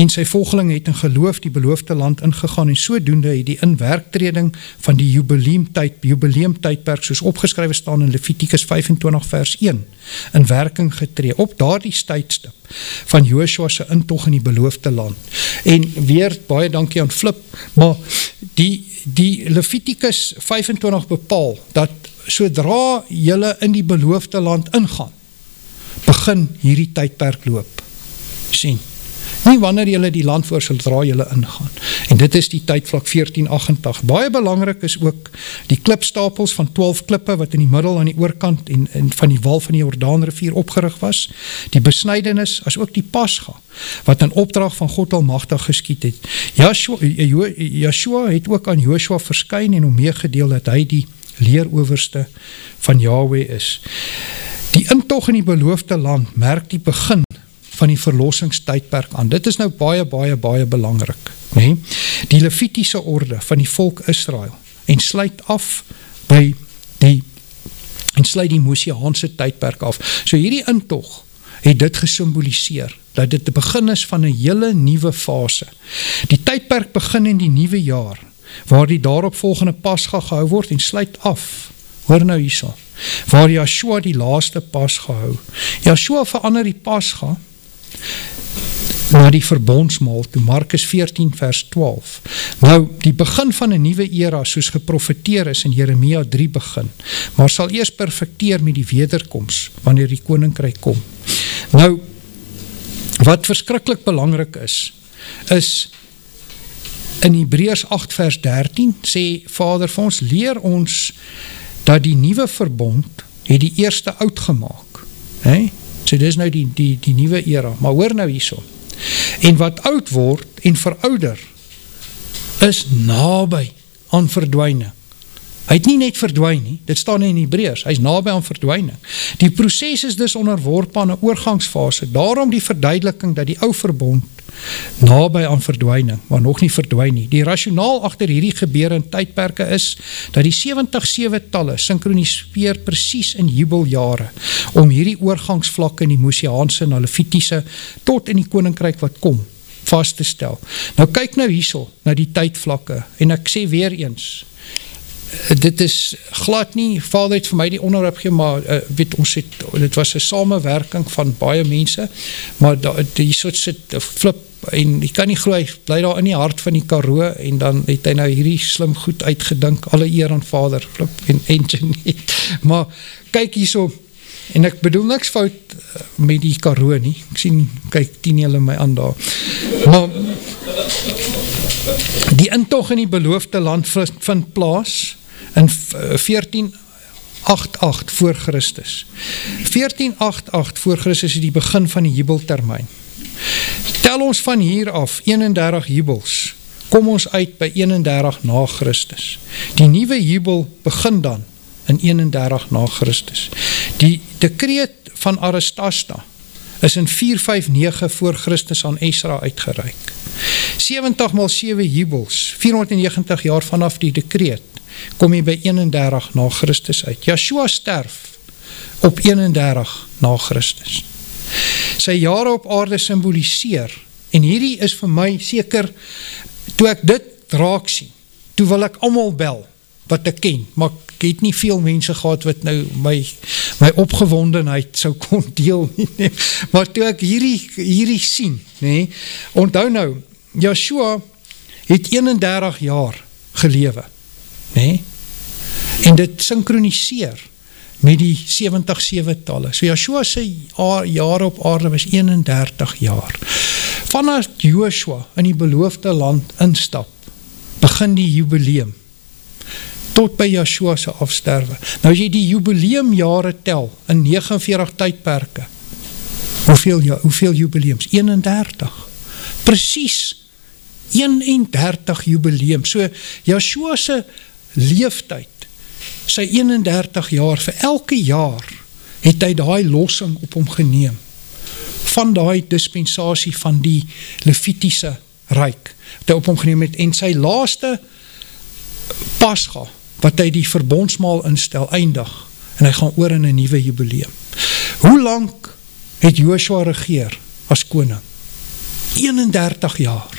en sy volgelinge het in geloof die beloofde land ingegaan, en sodoende het die inwerktreding van die jubileumtydperk soos opgeskrywe staan in Levitikus 25 vers 1 in werking getree op daardie tydstip van Joshua se intog in die beloofde land. En weer baie dankie aan Flip, maar die Levitikus 25 bepaal dat sodra julle in die beloofde land ingaan, begin hierdie tydperk loop. Sien, nie wanneer julle die land voor sodra julle ingaan. En dit is die tydvlak 1488. Baie belangrik is ook die klipstapels van 12 klippe wat in die middel aan die oorkant en van die wal van die Jordaanrivier opgerig was. Die besnydenis, as ook die Pasga, wat in opdrag van God almagtig geskied het. Joshua het ook aan Joshua verskyn en hom meegedeel dat hy die leerowerste van Yahweh is. Die intog in die beloofde land merk die begin van die verlossingstydperk aan. Dit is nou baie belangrik. Nee? Die Levitiese orde van die volk Israel en sluit die Mosiaanse tydperk af. So hierdie intog het dit gesymboliseer, dat dit die begin is van 'n hele nuwe fase. Die tydperk begin in die nuwe jaar, waar die daaropvolgende Pasga gehou word en sluit af. Hoor nou hierso, waar Joshua die laaste Pasga hou. Joshua verander die Pasga na die verbondsmaal, toe Markus 14 vers 12. Nou, die begin van 'n nuwe era, soos geprofeteer is in Jeremia 3 begin, maar sal eers perfekteer met die wederkoms, wanneer die koninkryk kom. Nou, wat verskriklik belangrik is in Hebreërs 8 vers 13, sê Vader vir ons, leer ons dat die nuwe verbond het die eerste oud gemaak. So dis nou die nuwe era, maar hoor nou hierso. En wat oud word en verouder, is naby aan verdwyning. Hy het nie net verdwyn nie, dit staan in Hebreërs, hy is naby aan verdwyning. Die proses is dus onderworpe aan 'n oorgangsfase, daarom die verduideliking dat die ou verbond naby aan verdwyning, maar nog nie verdwyn nie. Die rasionaal agter hierdie gebeure in tydperke is, dat die 70-7-talle synkroniseer presies in jubeljare, om hierdie oorgangsvlakke in die Mosiaanse en Levitiese, tot in die koninkryk wat kom, vast te stel. Nou kyk nou hierso, na die tydvlakke, en ek sê weer eens, dit is glad nie, Vader het vir my die onderwerp gegee, maar weet ons dit was 'n samewerking van baie mense, maar die soort sit flip, en jy kan nie glo, hy bly daar in die hart van die Karoo, en dan het hy nou hierdie slim goed uitgedink, alle eer aan Vader, flip en engine, maar kyk hierso, en ek bedoel niks fout met die Karoo nie, ek sien, kyk 10 julle my aan daar, maar die intog in die beloofde land vind plaas in 1488 voor Christus. 1488 voor Christus is die begin van die jubeltermyn. Tel ons van hier af 31 jubels, kom ons uit by 31 na Christus. Die nuwe jubel begin dan in 31 na Christus. Die dekreet van Aristasta is in 459 voor Christus aan Esra uitgereik. 70 maal 7 jubels, 490 jaar vanaf die dekreet, kom jy by 31 na Christus uit. Joshua sterf op 31 na Christus. Sy jare op aarde symboliseer, en hierdie is vir my seker, toe ek dit raak sien, toe wil ek almal bel, wat ek ken, maar ek het nie veel mense gehad wat nou my opgewondenheid sou kon deel nie, maar toe ek hierdie sien, onthou nou, Joshua het 31 jaar gelewe, en dit synkroniseer met die 70-7-talle. So Joshua sy jare op aarde was 31 jaar. Vanaf Joshua in die beloofde land instap, begin die jubileum, tot by Joshua se afsterwe. Nou as jy die jubileumjare tel, in 49 tydperke, hoeveel jubileums? 31. Presies 31 jubileum. So Joshua se leeftyd, sy 31 jaar, vir elke jaar het hy daai lossing op hom geneem, van daai dispensasie van die Levitiese ryk, het hy op hom geneem het, en sy laaste Pascha, wat hy die verbondsmaal instel, eindig, en hy gaan oor in 'n nuwe jubileum. Hoe lang het Joshua regeer as koning? 31 jaar.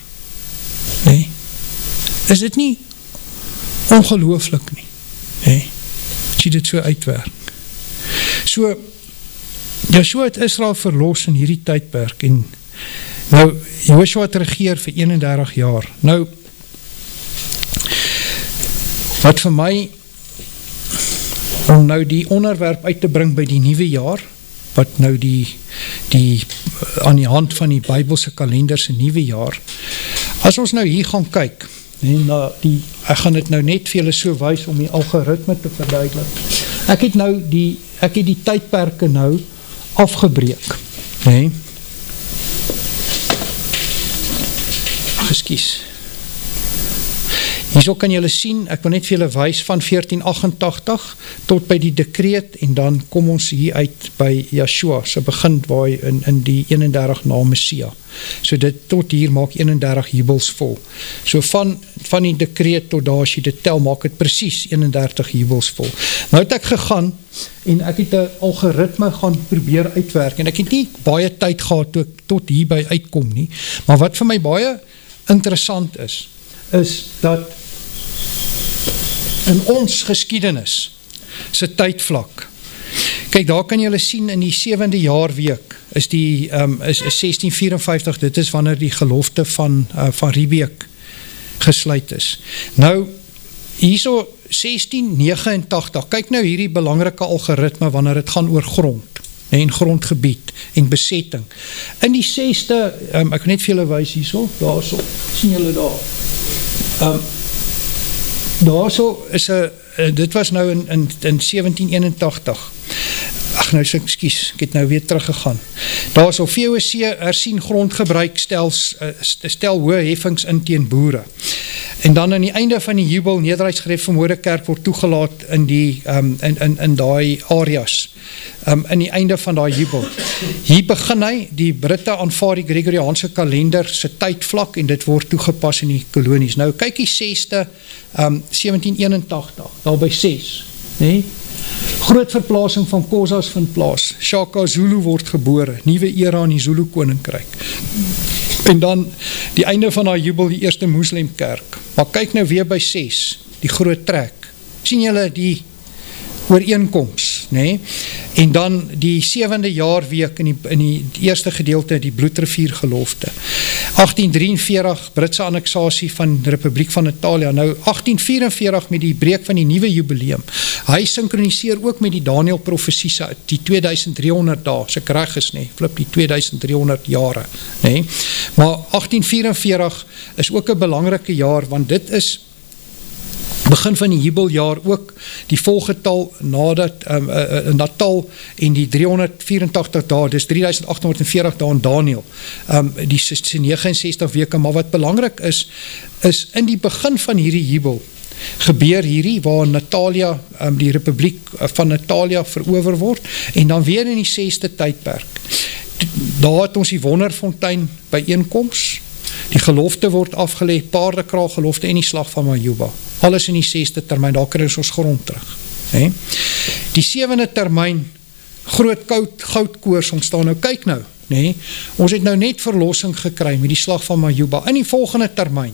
Is dit nie ongelooflik nie? As jy dit so uitwerk. So, Joshua het Israel verlos in hierdie tydperk, en nou, Joshua het regeer vir 31 jaar. Nou, wat vir my, om nou die onderwerp uit te bring by die nuwe jaar, wat nou aan die hand van die Bybelse kalender se nuwe jaar, as ons nou hier gaan kyk, ek gaan dit nou net vir julle so wys om die algoritme te verduidelik. Ek het die tydperke nou afgebreek. Ekskuus. Hierso kan julle sien, ek wil net vir julle wys van 1488 tot by die dekreet, en dan kom ons hier uit by Joshua, se begin waar hy in die 31 na Messia. So dit tot hier maak 31 jubels vol. So van die dekreet tot daar, as jy dit tel, maak het presies 31 jubels vol. Nou het ek gegaan, en ek het 'n algoritme gaan probeer uitwerk, en ek het nie baie tyd gehad toe ek tot hierby uitkom nie, maar wat vir my baie interessant is dat in ons geskiedenis se tydvlak, kyk, daar kan julle sien in die 7de jaarweek, is 1654, dit is wanneer die gelofte van Riebeeck gesluit is. Nou, hierso 1689, kyk nou hierdie belangrike algoritme wanneer het gaan oor grond, en grondgebied, en besetting. In die 6de, ek net vir julle wys hierso, daarso, sien julle daar, daarso is dit was nou in 1781, ag nou, ekskuus, ek het nou weer teruggegaan. Daar is op VOC hersien grondgebruik stel hoë heffings in teen boere. En dan aan die einde van die jubel, Nederheidsgereformeerde Kerk word toegelaat in die in daai areas. In die einde van daai jubel. Hier begin hy, die Britte aanvaar die Gregoriaanse kalender se tydvlak en dit word toegepas in die kolonies. Nou kyk die 6de 1781, daar by 6, nee? Groot verplasing van Xhosas vind plaas. Shaka Zulu word gebore, nuwe era in die Zulu koninkryk. En dan die einde van daai jubel, die eerste moslemkerk. Maar kyk nou weer by 6, die groot trek. Sien julle die ooreenkoms, nee? En dan die 7de jaarweek in die eerste gedeelte, die Bloedrivier gelofte. 1843, Britse anneksasie van die Republiek van Italië. Nou, 1844 met die breek van die nuwe jubileum. Hy synkroniseer ook met die Daniel profesie, die 2300 dae, as ek reg is, nee, flip die 2300 jare, nee. Maar 1844 is ook 'n belangrike jaar, want dit is begin van die jubeljaar ook die volgetal nadat Natal en die 384 dae, dis 3840 dae in Daniel, die 69 weke, maar wat belangrik is in die begin van hierdie jubel, gebeur hierdie waar Natalia, die Republiek van Natalia verower word, en dan weer in die 6de tydperk. Daar het ons die Wonderfontein byeenkoms, die gelofte word afgelê, paardekraal gelofte en die slag van Majuba. Alles in die 6de termyn, daar kry ons grond terug. Nee? Die 7de termyn, groot goudkoors ontstaan. Nou kyk nou, nee? Ons het nou net verlossing gekry met die slag van Majuba. In die volgende termyn,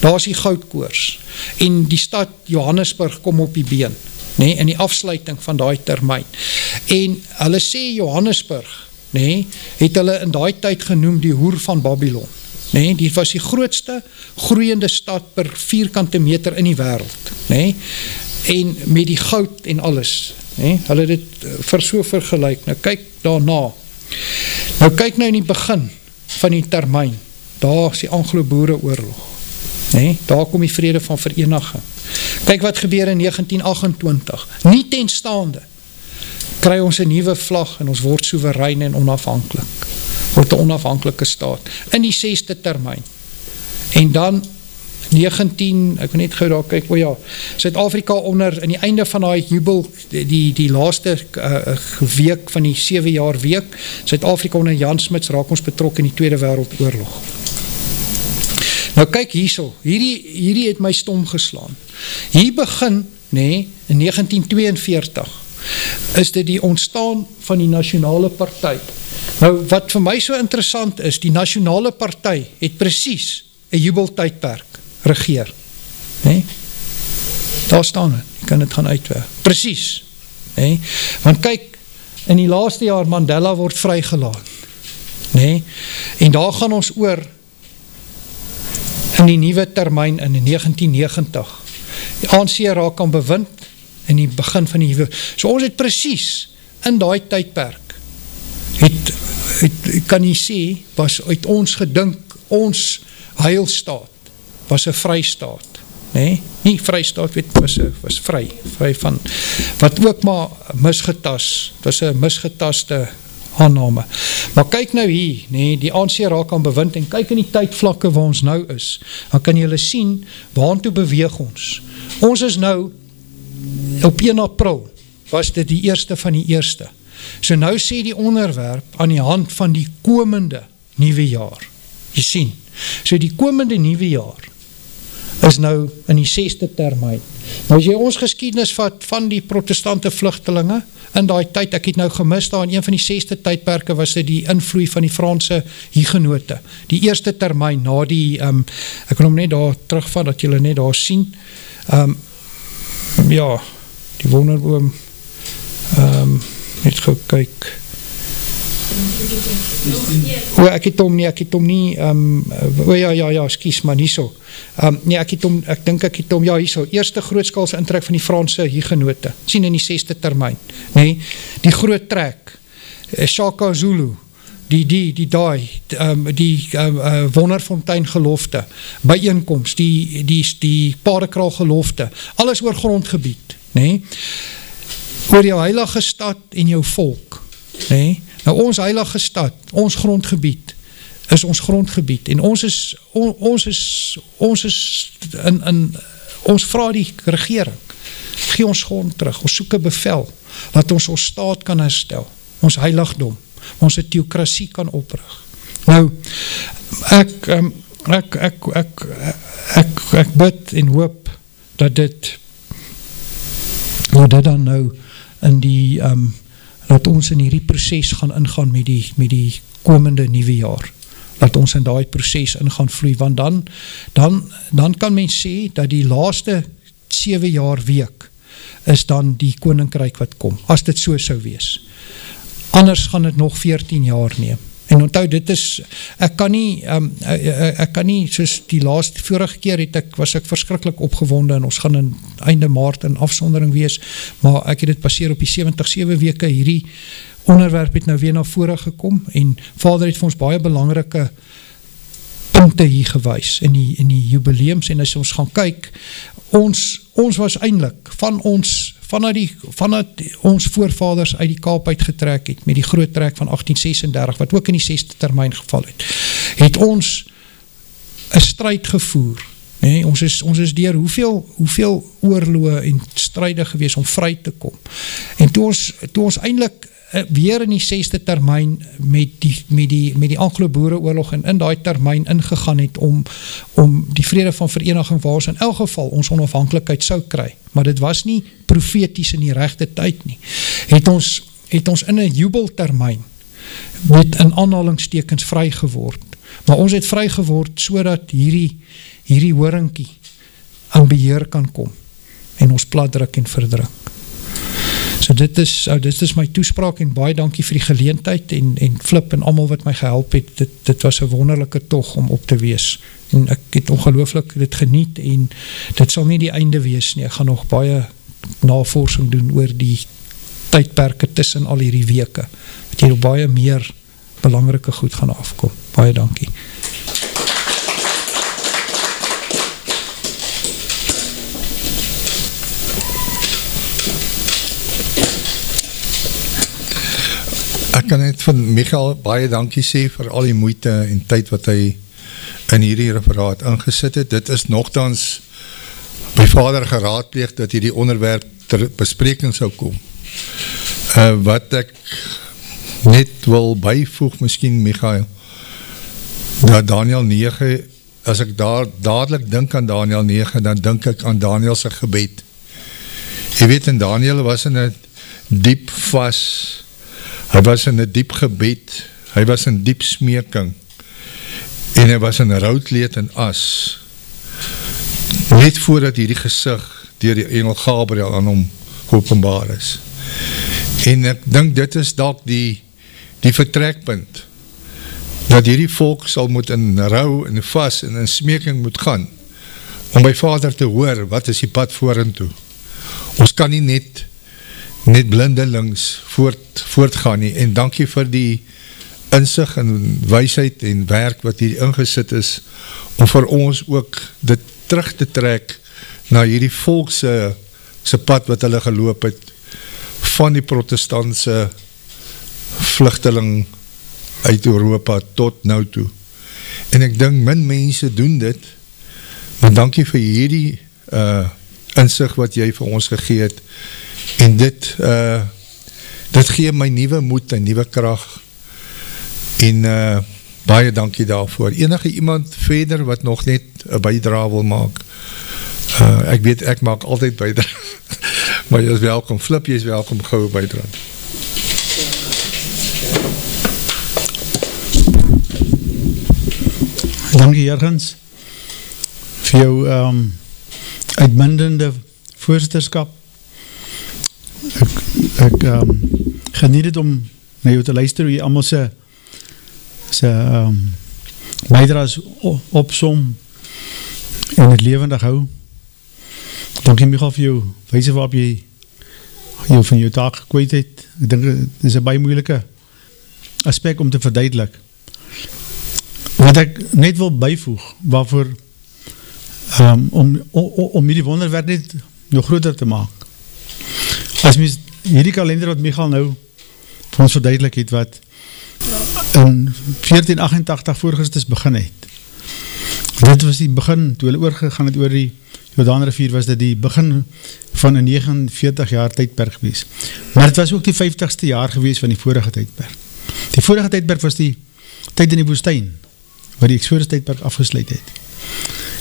daar is die goudkoors. En die stad Johannesburg kom op die been, nee? In die afsluiting van daai termyn. En hulle sê Johannesburg, nee? Het hulle in daai tyd genoem die hoer van Babylon. Nee, die was die grootste groeiende stad per vierkante meter in die wêreld, nee? En met die goud en alles, nee? Hulle dit so vergelyk. Nou kyk daarna. Nou kyk nou in die begin van die termyn. Daar is die Anglo-Boereoorlog, nee? Daar kom die vrede van vereniging. Kyk wat gebeur in 1928. Nie tenstaande kry ons 'n nuwe vlag en ons word soewerein en onafhanklik. Word 'n onafhanklike staat, in die 6de termyn. En dan 19, ek wil net gou daar kyk, Suid-Afrika onder, in die einde van die jubel, die laaste week van die 7 jaar week, Suid-Afrika onder Jan Smuts raak ons betrok in die Tweede Wêreldoorlog. Nou kyk hierso, hierdie het my stom geslaan. Hier begin, nee, in 1942, is dit die ontstaan van die Nasionale Party. Nou, wat vir my so interessant is, die Nasionale Party het presies 'n jubeltydperk regeer. Nee? Daar staan het, jy kan dit gaan uitwerk. Presies. Nee? Want kyk, in die laaste jaar Mandela word vrygelaat. Nee? En daar gaan ons oor in die nuwe termyn in 1990. Die ANC raak aan bewind in die begin van die so ons het presies in daai tydperk kan jy sê, was uit ons gedink, ons heilstaat was 'n vrystaat, nee? Nie vrystaat, was vry van, wat ook maar misgetas, het was 'n misgetaste aanname. Maar kyk nou hier, nee, die ANC raak aan bewind, en kyk in die tydvlakke waar ons nou is, dan kan julle sien, waartoe beweeg ons. Ons is nou, op 1 April, was dit die eerste van die eerste. So nou sê die onderwerp aan die hand van die komende nuwe jaar. Jy sien, so die komende nuwe jaar is nou in die 6de termyn. Nou as jy ons geskiedenis vat van die protestante vlugtelinge in daai tyd, ek het nou gemis daar in een van die 6de tydperke was dit die invloei van die Franse hugenote. Die eerste termyn na die, ek kan hom net daar terugvat dat julle net daar sien, ja, die wonderboom, net gou kyk, Ek het hom nie, excuse maar, nie so. Ek dink ek het hom, ja, hierso, eerste grootskaalse intrek van die Franse hygenote, sien in die 6de termyn, nee, die groot trek, Shaka Zulu, die Wonderfontein gelofte, byeenkomst, die Paardekraal gelofte, alles oor grondgebied, nee, oor jou heilige stad en jou volk, nee, nou ons heilige stad, ons grondgebied, is ons grondgebied, en ons vra die regering, gee ons grond terug, ons soek 'n bevel, dat ons staat kan herstel, ons heiligdom, ons theokrasie kan oprig. Nou, ek bid en hoop, dat dit dan nou, in die, dat ons in hierdie proces gaan ingaan met die komende nuwe jaar, dat ons in daai proces in gaan vloei, want dan kan mens sê, dat die laaste 7 jaar week, is dan die koninkryk wat kom, as dit so sou wees. Anders gaan dit nog 14 jaar neem. En onthou, dit is, ek kan nie, soos die laaste, vorige keer was ek verskriklik opgewonde, en ons gaan in einde maart in afsondering wees, maar ek het dit passeer op die 77 weke, hierdie onderwerp het nou weer na vore gekom, en Vader het vir ons baie belangrike punte hier gewys, in die jubileums, en as ons gaan kyk, ons was eintlik, vanuit ons voorvaders uit die Kaap uitgetrek het, met die groot trek van 1836, wat ook in die 6de termyn geval het ons 'n stryd gevoer, nee, ons is deur hoeveel oorloë en stryde gewees om vry te kom, en toe ons eintlik weer in die 6de termyn met die Anglo-Boereoorlog en in daai termyn ingegaan het om die vrede van vereniging waar ons in elk geval ons onafhanklikheid sou kry, maar dit was nie profeties in die regte tyd nie, het ons in 'n jubeltermyn met in aanhalingstekens vry geword, maar ons het vry geword sodat hierdie horingkie aan beheer kan kom en ons platdruk en verdruk. So dit is my toespraak en baie dankie vir die geleentheid en Flip en almal wat my gehelp het, dit was 'n wonderlike tog om op te wees en ek het ongelooflik dit geniet en dit sal nie die einde wees nie, ek gaan nog baie navorsing doen oor die tydperke tussen al hierdie weke, wat hier baie meer belangrike goed gaan afkom. Baie dankie. Ek kan net van Michael baie dankie sê vir al die moeite en tyd wat hy in hierdie referaat ingesit het. Dit is nogtans by Vader geraadpleeg dat hierdie onderwerp ter bespreking sou kom. Wat ek net wil byvoeg, miskien Michael, dat Daniël 9, as ek dadelik dink aan Daniël 9, dan dink ek aan Daniël se gebed. Jy weet, en Daniël was in 'n diep vas, hy was in 'n diep gebed, hy was in diep smeeking, en hy was in roudleed en as, net voordat hierdie gesig deur die engel Gabriel aan hom geopenbaar is. En ek dink dit is dalk die vertrekpunt, dat hierdie volk sal moet in rou en vas en in smeeking moet gaan, om by Vader te hoor, wat is die pad vorentoe. Ons kan nie net blindelings voortgaan nie, en dankie vir die insig en wysheid en werk wat hier ingesit is, om vir ons ook dit terug te trek na hierdie volk se pad wat hulle geloop het, van die protestantse vlugteling uit Europa tot nou toe. En ek dink min mense doen dit, maar dankie vir hierdie insig wat jy vir ons gegee het, en dit gee my nuwe moed en nuwe krag, en baie dankie daarvoor. Enige iemand verder wat nog net 'n bydra wil maak, ek weet ek maak altyd bydra, maar jy is welkom, Flip, jy is welkom, gou bydra. Dankie Jurgens vir jou uitmuntende voorsitterskap. Ek geniet het om na jou te luister, hoe jy allemaal sy bydraes opsom en het levendig hou. Dankie Michael vir jou wijse waarop jy jou van jou taak gekwyt het. Ek dink, dit is een baie moeilike aspek om te verduidelik. Wat ek net wil byvoeg, waarvoor om hierdie wonderwerk net nog groter te maak. As mens hierdie kalender wat Michael nou vir ons verduidelik het, wat in 1488 voor Christus begin het. Dit was die begin, toe hulle oorgegaan het oor die Jordaanrivier, was dit die begin van een 49 jaar tydperk gewees. Maar het was ook die 50ste jaar gewees van die vorige tydperk. Die vorige tydperk was die tyd in die woestijn, waar die Exodus tydperk afgesluit het.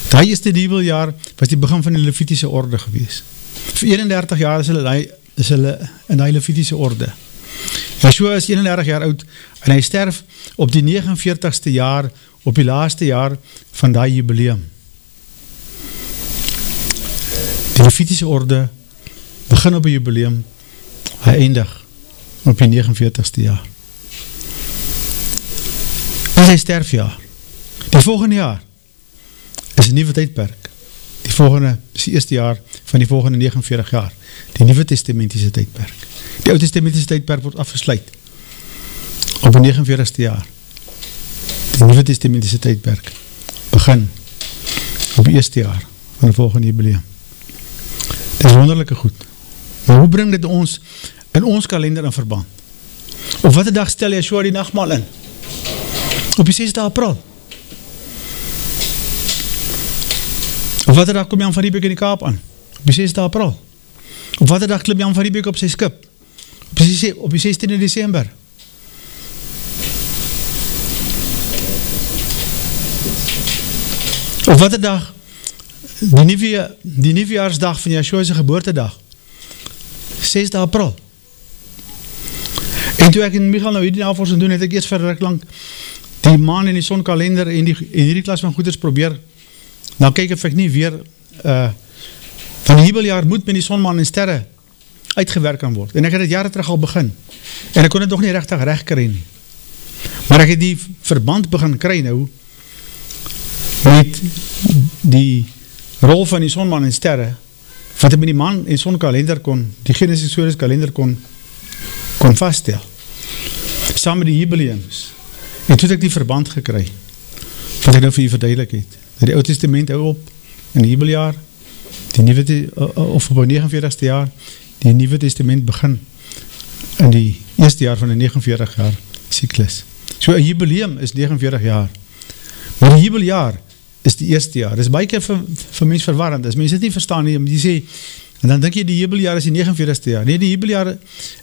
Die eerste jubeljaar was die begin van die Levitiese orde gewees. Vir 31 jaar is hulle in die Levitiese orde. Joshua is 31 jaar oud en hy sterf op die 49ste jaar, op die laaste jaar van die jubileum. Die Levitiese orde begin op die jubileum, hy eindig op die 49ste jaar. En sy sterfjaar. Die volgende jaar is een nieuwe tydperk. Die volgende is die eerste jaar van die volgende 49 jaar. Die Nuwe Testamentiese tydperk. Die Ou Testamentiese tydperk word afgesluit op die 49ste jaar. Die Nuwe Testamentiese tydperk begin op die eerste jaar van die volgende jubileum. Dit is wonderlijke goed. Maar hoe bring dit ons in ons kalender in verband? Op wat dag stel Yeshua die nagmaal in? Op die 6de April. Op wat dag kom Jan van Riebeek in die Kaap aan? Op die 6de April. Op wat dag klim Jan van Riebeek op sy skip? Op die 16de December. Op wat dag die nuwejaarsdag van Yeshua se geboortedag? 6de April. En toe ek en Michael nou hierdie navorsing doen, het ek eers vir ruk lang die maan en die sonkalender en hierdie klas van goeders probeer. Nou kyk of ek nie weer van die jubeljaar moet met die sonmaan en sterre uitgewerk kan word. En ek het dit jare terug al begin. En ek kon dit nog nie regtig reg kry nie. Maar ek het die verband begin kry nou met die rol van die sonmaan en sterre, wat ek met die maan en sonkalender kon, die Genesis kalender kon vaststel. Saam met die jubileums. En toe het ek die verband gekry, wat ek nou vir u verduidelik het. Die Ou Testament hou op in die jubeljaar, of op die 49ste jaar, die Nuwe Testament begin in die eerste jaar van die 49 jaar siklus. So een jubileum is 49 jaar. Maar die jubeljaar is die eerste jaar. Dit is baie keer vir mens verwarrend. As mens dit nie verstaan nie, jy sê, en dan dink jy die jubeljaar is die 49ste jaar. Nee, die jubeljaar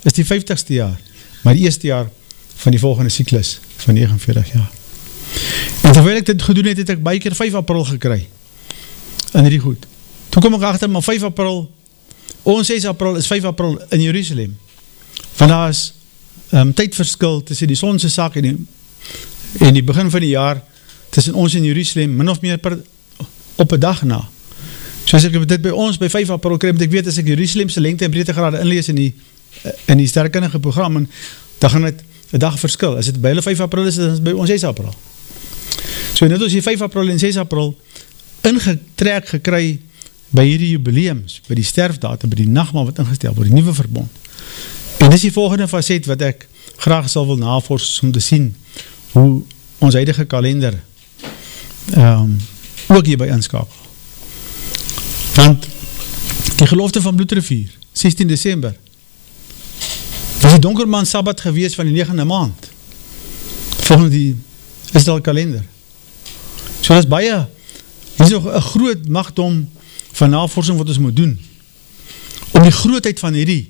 is die 50ste jaar. Maar die eerste jaar van die volgende siklus van 49 jaar. En terwijl ek dit gedoen het, het ek baie keer 5 April gekry. En hierdie goed. Toen kom ek achter, maar 5 April, ons 6 April is 5 April in Jerusalem. Want daar is tydverskil tussen die sonse saak en die begin van die jaar, tussen ons en Jerusalem, min of meer op een dag na. So as ek dit by ons, by 5 April kry, moet ek weet, as ek Jerusalemse lengte en breedtegrade inlees in die sterkundige program, dan gaan het een dag verskil. As het by hulle 5 April is, dan is het by ons 6 April. So net as jy 5 April en 6 April ingetrek gekry by hierdie jubileums, by die sterfdatum, by die nagmaal wat ingestel word, die nuwe verbond. En dis die volgende facet wat ek graag sal wil navors om te sien hoe ons huidige kalender ook hierby inskakel. Want die gelofte van Bloedrivier, 16 December, was die donkerman Sabbat gewees van die 9de maand, volgens die Israel kalender. So dat is baie, hier is nog een groot magdom van navorsing wat ons moet doen, om die grootheid van hierdie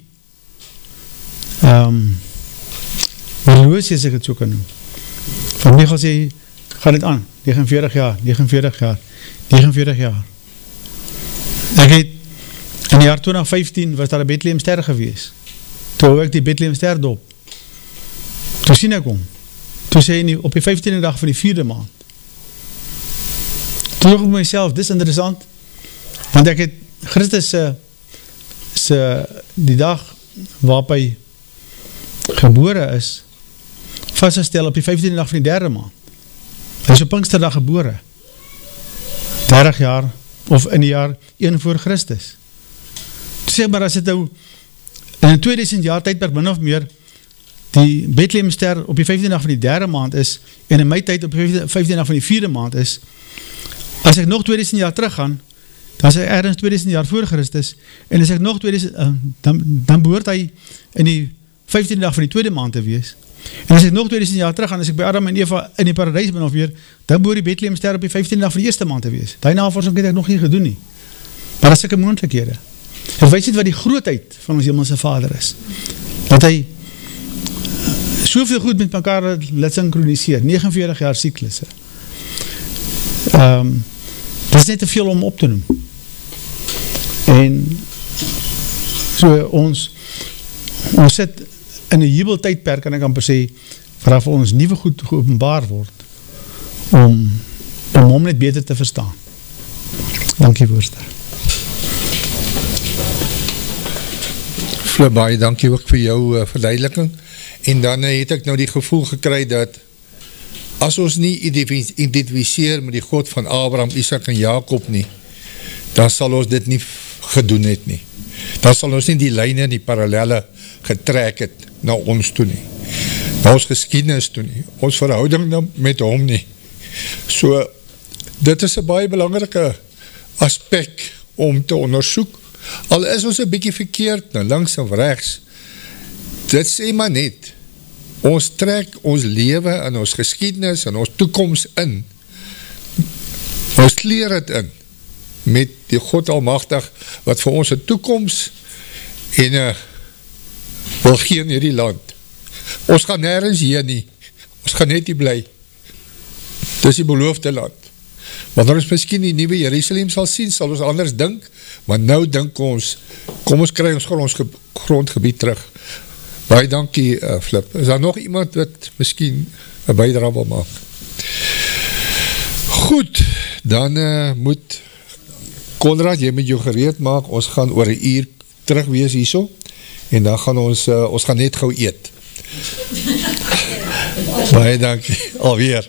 horlosie, as ek het so kan noem. Van Michael sê, gaan dit aan, 49 jaar, 49 jaar, 49 jaar. Ek het, in die jaar 2015 was daar een Bethlehem ster gewees. Toe hou ek die Bethlehem ster dop. Toe sien ek hom. Toe sê hy op die 15e dag van die 4de maand. Toe nog ek myself, dis interessant, want ek het Christus die dag waarop hy gebore is, vastgestel op die 15de dag van die 3de maand. Hy is op Pinksterdag gebore. 30 jaar, of in die jaar 1 voor Christus. Zeg maar, as het nou in een 2000 jaar tydperk min of meer die Bethlehemster op die 15de dag van die 3de maand is, en in my tyd op die 15de dag van die 4de maand is, as ek nog 2000 jaar terug gaan, dan is hy ergens 2000 jaar voor Christus, en as ek nog 2000, dan behoort hy in die 15de dag van die 2de maand te wees. En as ek nog 2000 jaar terug gaan, as ek by Adam en Eva in die paradijs ben of weer, dan behoort die Bethlehemster op die 15de dag van die 1ste maand te wees. Die navorsing het ek nog nie gedoen nie. Maar dat is sulke moontlikhede. Het wys net wat die grootheid van ons hemelse Vader is. Dat hy soveel goed met mekaar laat synkroniseer, 49 jaar siklusse. Dit is net te veel om op te noem. En so ons sit in een jubeltydperk, kan ek amper sê, waar vir ons nuwe goed geopenbaar word, om hom net beter te verstaan. Dankie, voorstel. Flip, baie dankie ook vir jou verduideliking. En dan het ek nou die gevoel gekry dat as ons nie identificeer met die God van Abraham, Isaac en Jacob nie, dan sal ons dit nie gedoen het nie. Dan sal ons nie die lyne, die parallelle getrek het na ons toe nie. Na ons geskiedenis toe nie. Ons verhouding met hom nie. So, dit is 'n baie belangrike aspek om te ondersoek. Al is ons 'n bietjie verkeerd, nou links of regs, dit sê maar net, ons trek ons lewe en ons geskiedenis en ons toekoms in. Ons kleer het in met die God Almagtig wat vir ons 'n toekoms en wil gee in hierdie land. Ons gaan nergens hier nie. Ons gaan net hier bly. Dis die beloofde land. Wanneer ons miskien die nuwe Jerusalem sal sien, sal ons anders dink, maar nou dink ons, kom ons kry ons grondgebied terug. Baie dankie, Flip. Is daar nog iemand wat miskien 'n bydrae wil maak? Goed, dan moet Konrad, jy moet jou gereed maak, ons gaan oor 'n uur terug wees hierso, en dan gaan ons gaan net gou eet. Baie dankie, alweer.